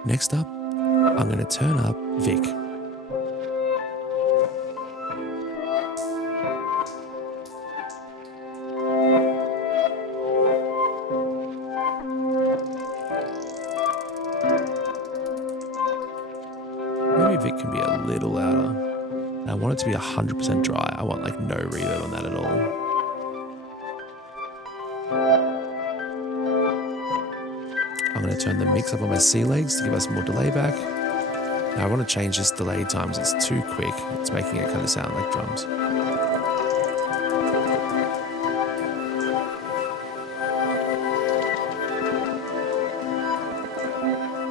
Next up, I'm going to turn up Vic. Maybe Vic can be a little louder. And I want it to be 100% dry. I want like no reverb on that at all. I'm going to turn the mix up on my C legs to give us more delay back. Now I want to change this delay times. It's too quick. It's making it kind of sound like drums.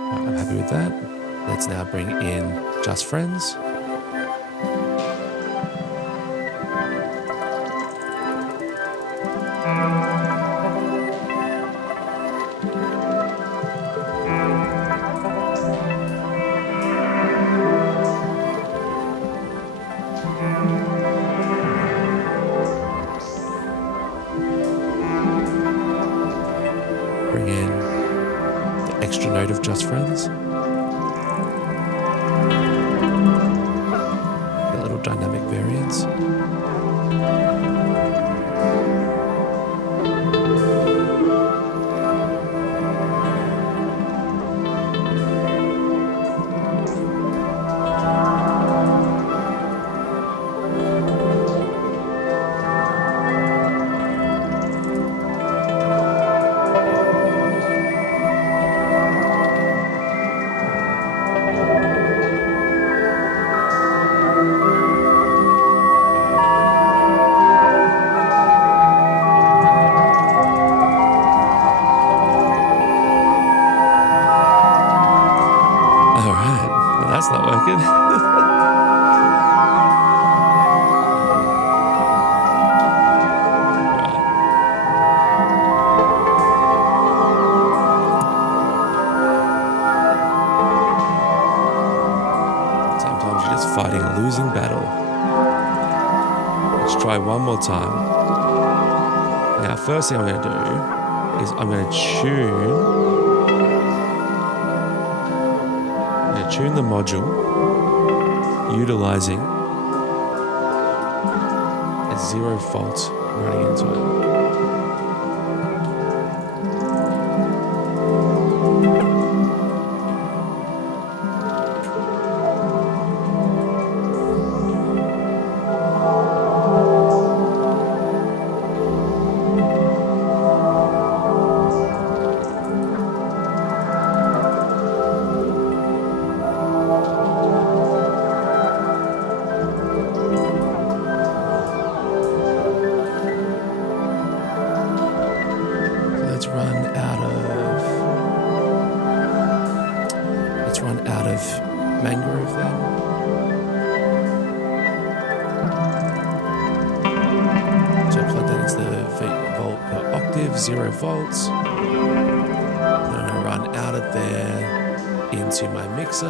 Right, I'm happy with that. Let's now bring in Just Friends. Bring in the extra note of Just Friends. That little dynamic variance. That's not working. Sometimes you're just fighting a losing battle. Let's try one more time. Now, first thing I'm going to do is I'm going to tune the module utilizing a 0 fault running into it. Let's run out of Mangrove then. So I plug that into the volt per octave, 0 volts. Then I'm going to run out of there into my mixer.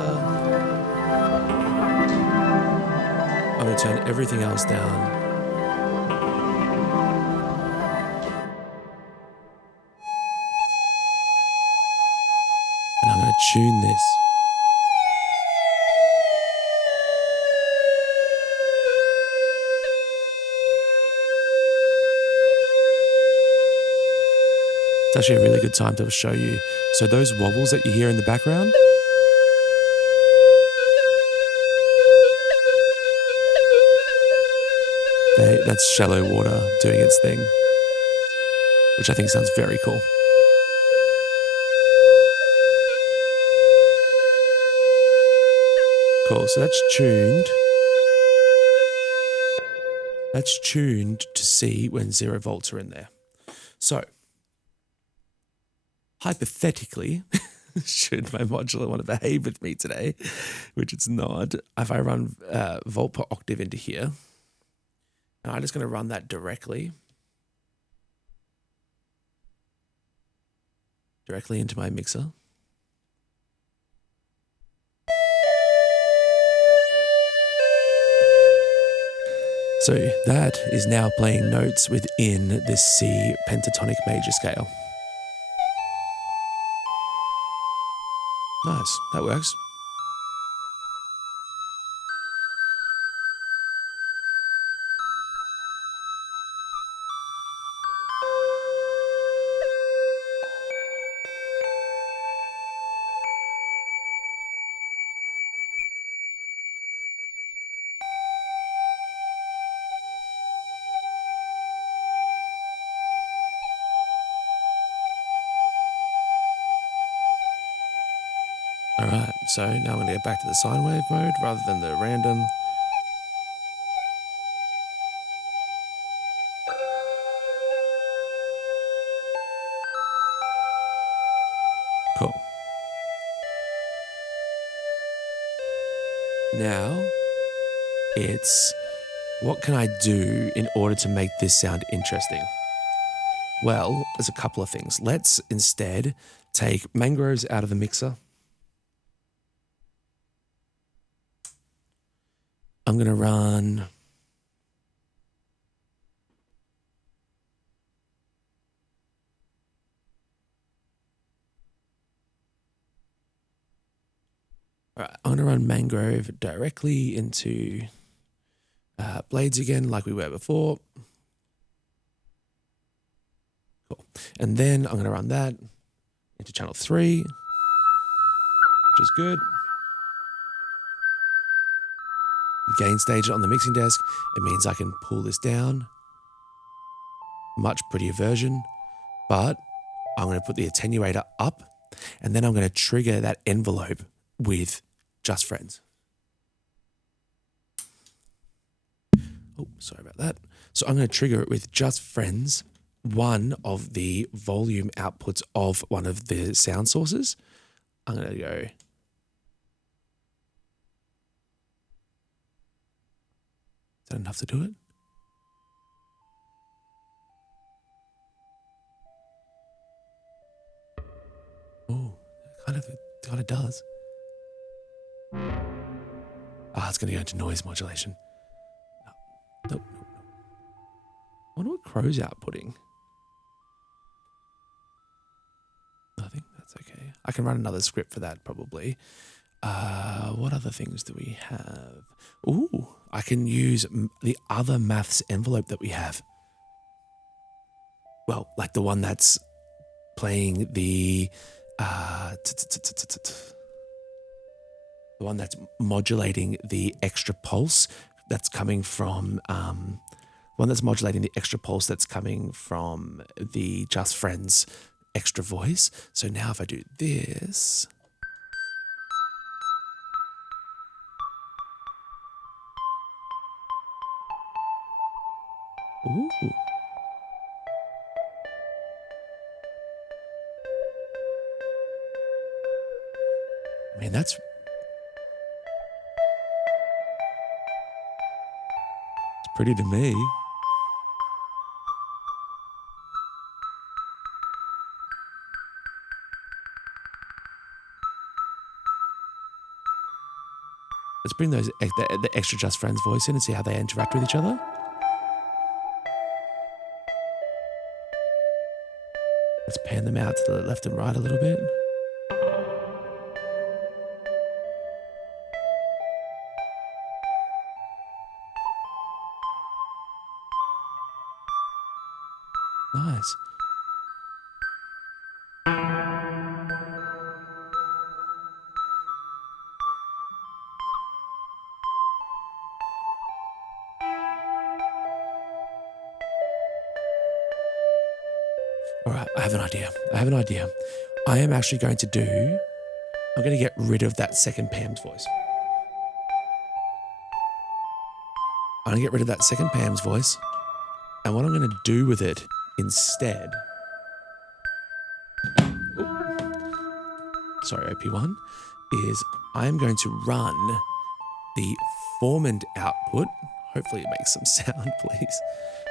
I'm going to turn everything else down. And I'm going to tune this. It's actually a really good time to show you. So those wobbles that you hear in the background, that's shallow water doing its thing, which I think sounds very cool. Cool, so that's tuned. That's tuned to see when 0 volts are in there. So, hypothetically, should my modular want to behave with me today, which it's not, if I run volt per octave into here, and I'm just going to run that directly into my mixer. So that is now playing notes within this C pentatonic major scale. Nice, that works. All right, so now I'm going to get back to the sine wave mode rather than the random. Cool. Now it's what can I do in order to make this sound interesting? Well, there's a couple of things. Let's instead take Mangroves out of the mixer. I'm going to run all right, I'm going to run Mangrove directly into Blades again like we were before. Cool. And then I'm going to run that into channel 3, which is good. Gain stage it on the mixing desk. It means I can pull this down. Much prettier version. But I'm going to put the attenuator up, and then I'm going to trigger that envelope with Just Friends. Oh, sorry about that. So I'm going to trigger it with Just Friends, one of the volume outputs of one of the sound sources. I'm going to go. Is that enough to do it? Oh, it kind of does. It's going to go into noise modulation. Nope. I wonder what Crow's outputting. Okay, I can run another script for that probably. What other things do we have? Ooh, I can use the other maths envelope that we have. Well, like the one that's playing the one that's modulating the extra pulse that's coming from one that's modulating the extra pulse that's coming from the Just Friends extra voice. So now if I do this, ooh, I mean that's pretty to me. Let's bring those the extra Just Friends voice in and see how they interact with each other. Let's pan them out to the left and right a little bit. Nice. All right, I have an idea. I am actually going to do, I'm going to get rid of that second Pam's voice. I'm going to get rid of that second Pam's voice. And what I'm going to do with it instead, sorry, OP1, is I'm going to run the formant output. Hopefully it makes some sound, please.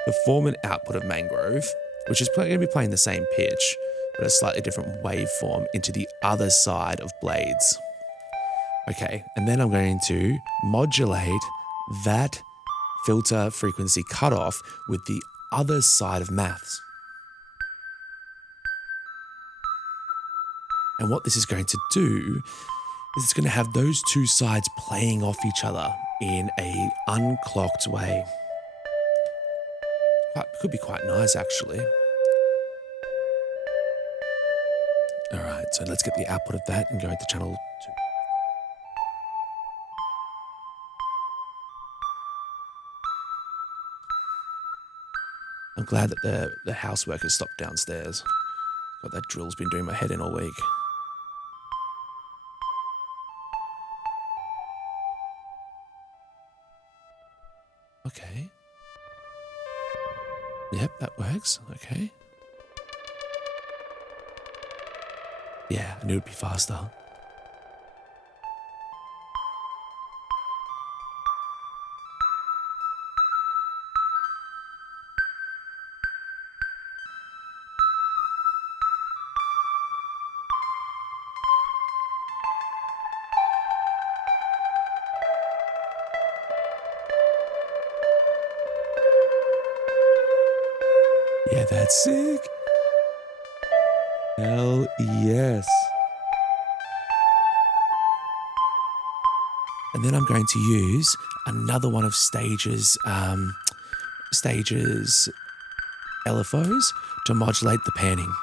The formant output of Mangrove, which is going to be playing the same pitch, but a slightly different waveform into the other side of Blades. Okay, and then I'm going to modulate that filter frequency cutoff with the other side of maths. And what this is going to do is it's going to have those two sides playing off each other in a unclocked way. Could be quite nice, actually. All right, so let's get the output of that and go into channel 2. I'm glad that the housework has stopped downstairs. God, that drill's been doing my head in all week. Okay. Yep, that works. Okay. Yeah, I knew it'd be faster. Yeah, that's sick. Hell yes. And then I'm going to use another one of Stage's LFOs to modulate the panning.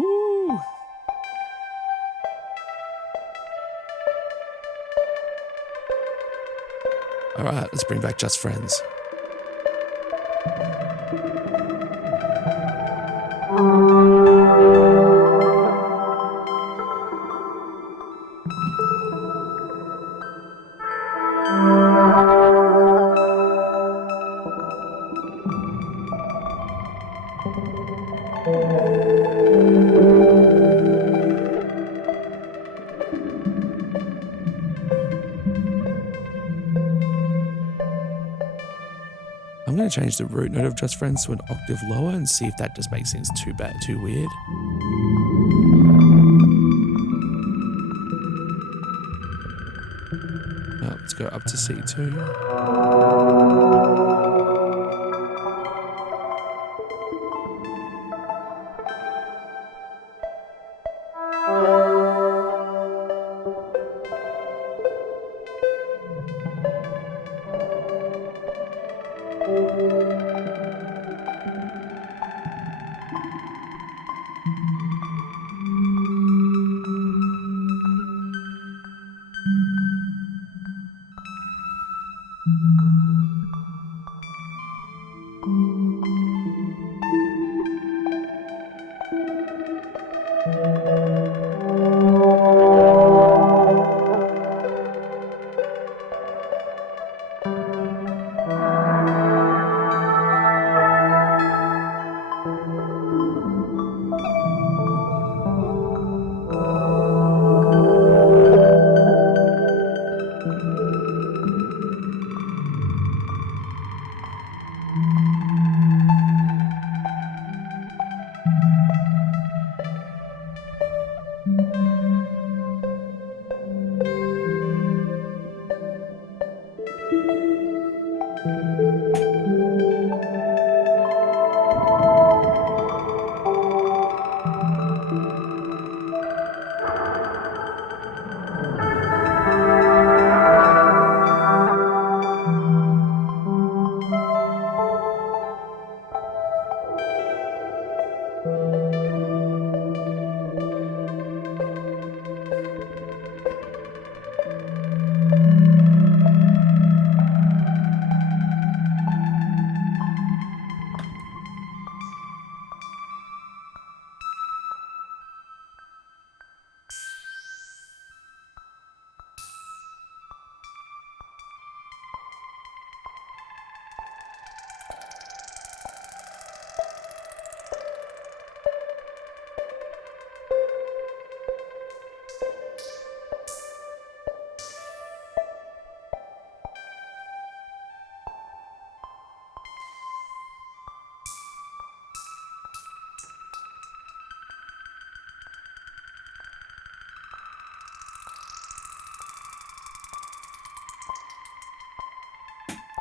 Woo! All right, let's bring back Just Friends. going to change the root note of Just Friends to an octave lower and see if that just makes things too weird. Now let's go up to C2.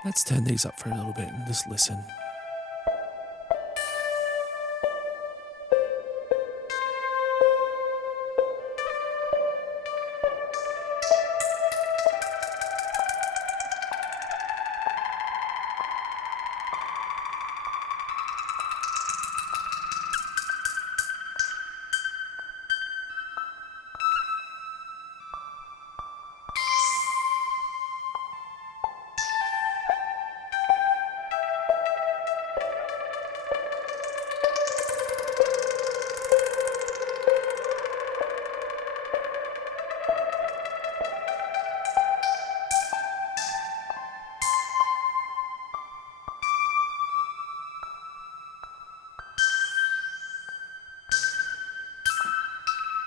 Let's turn these up for a little bit and just listen.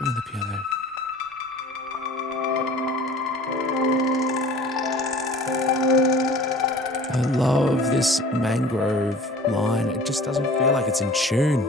Bring in the piano. I love this mangrove line. It just doesn't feel like it's in tune.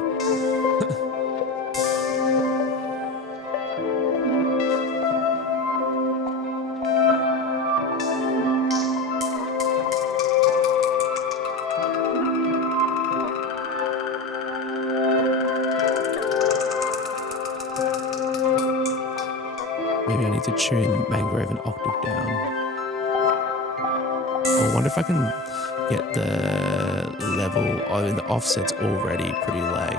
Maybe I need to tune mangrove an octave down. I wonder if I can get the level, I mean the offset's already pretty lag.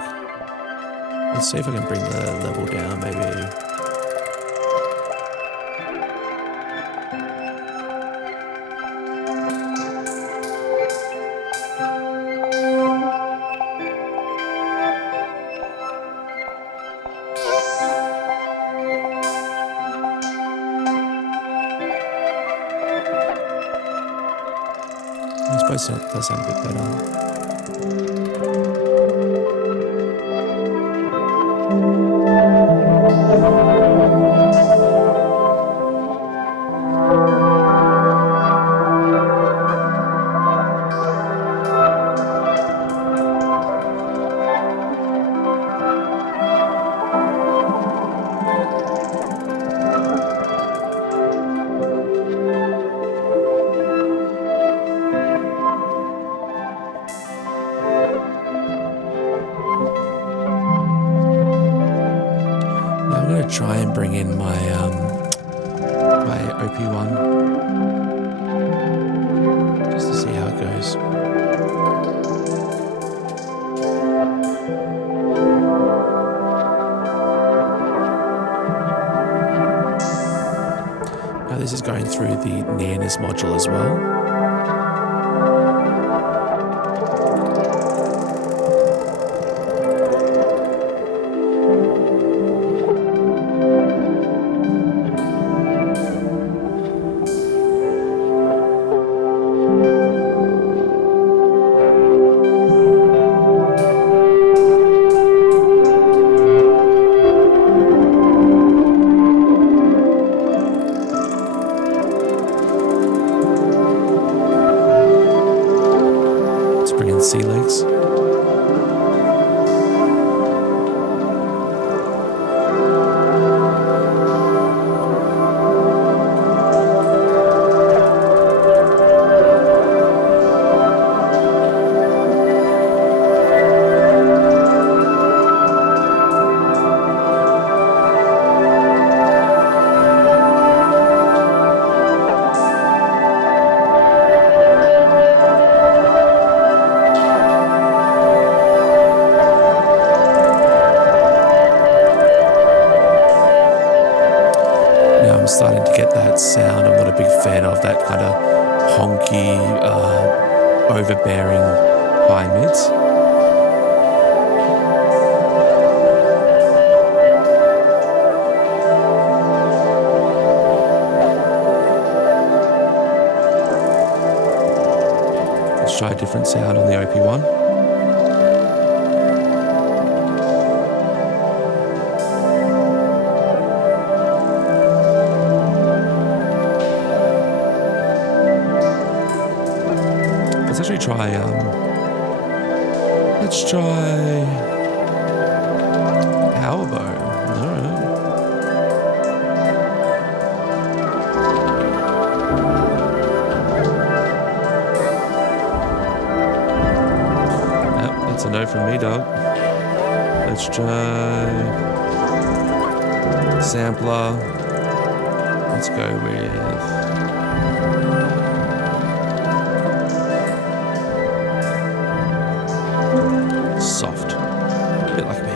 Let's see if I can bring the level down maybe. I suppose that does sound a bit better. going to try and bring in my my OP1 just to see how it goes. Now this is going through the nearness module as well. Sea legs. I'm starting to get that sound. I'm not a big fan of that kind of honky, overbearing high mids. Let's try a different sound on the OP1. Let's actually try, let's try power bow. No. Yep, that's a no from me, dog. Let's try sampler. Let's go with soft. A bit like me.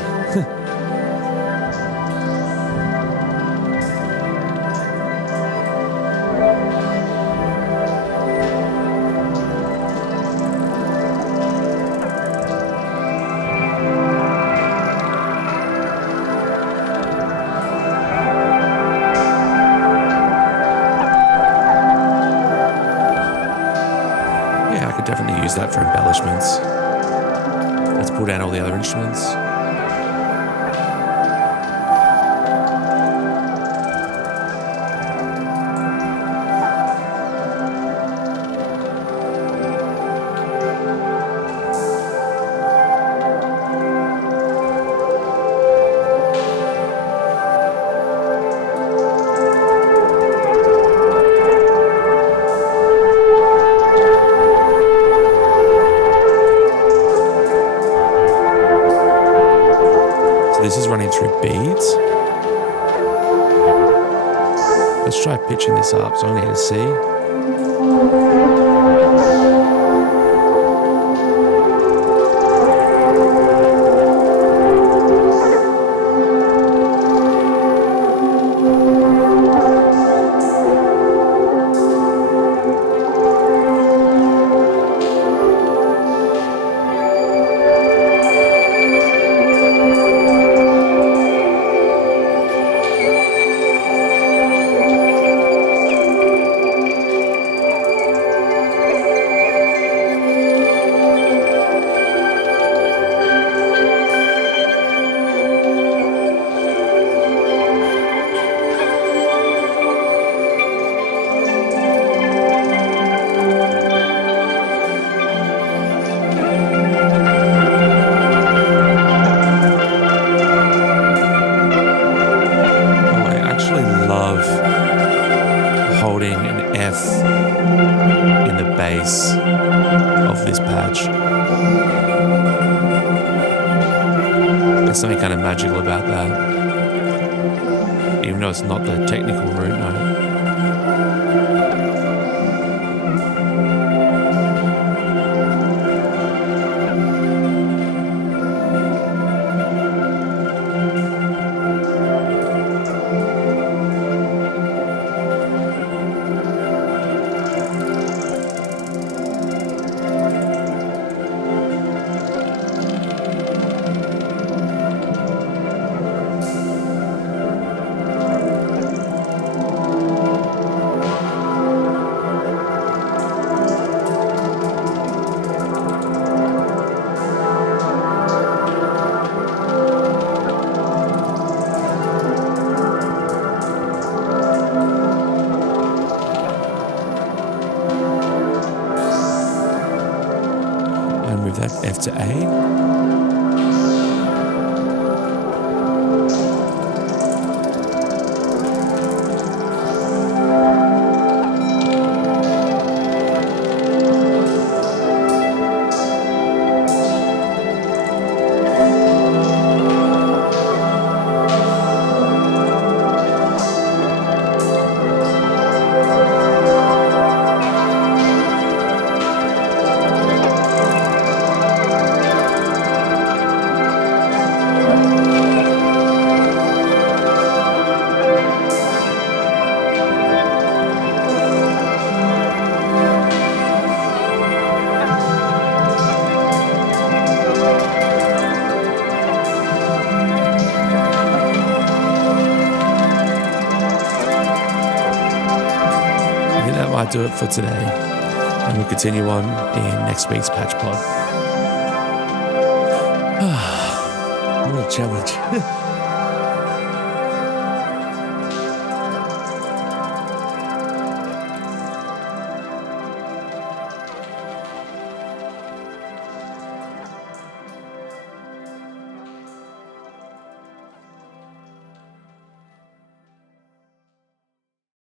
Yeah, I could definitely use that for embellishments. Let's pull down all the other instruments. This is running through beads. Let's try pitching this up so I need to see. Holding an F in the base of this patch. There's something kind of magical about that. even though it's not the technical route, no. And move that F to A. I think that might do it for today. And we'll continue on in next week's Patch Pod. What a challenge.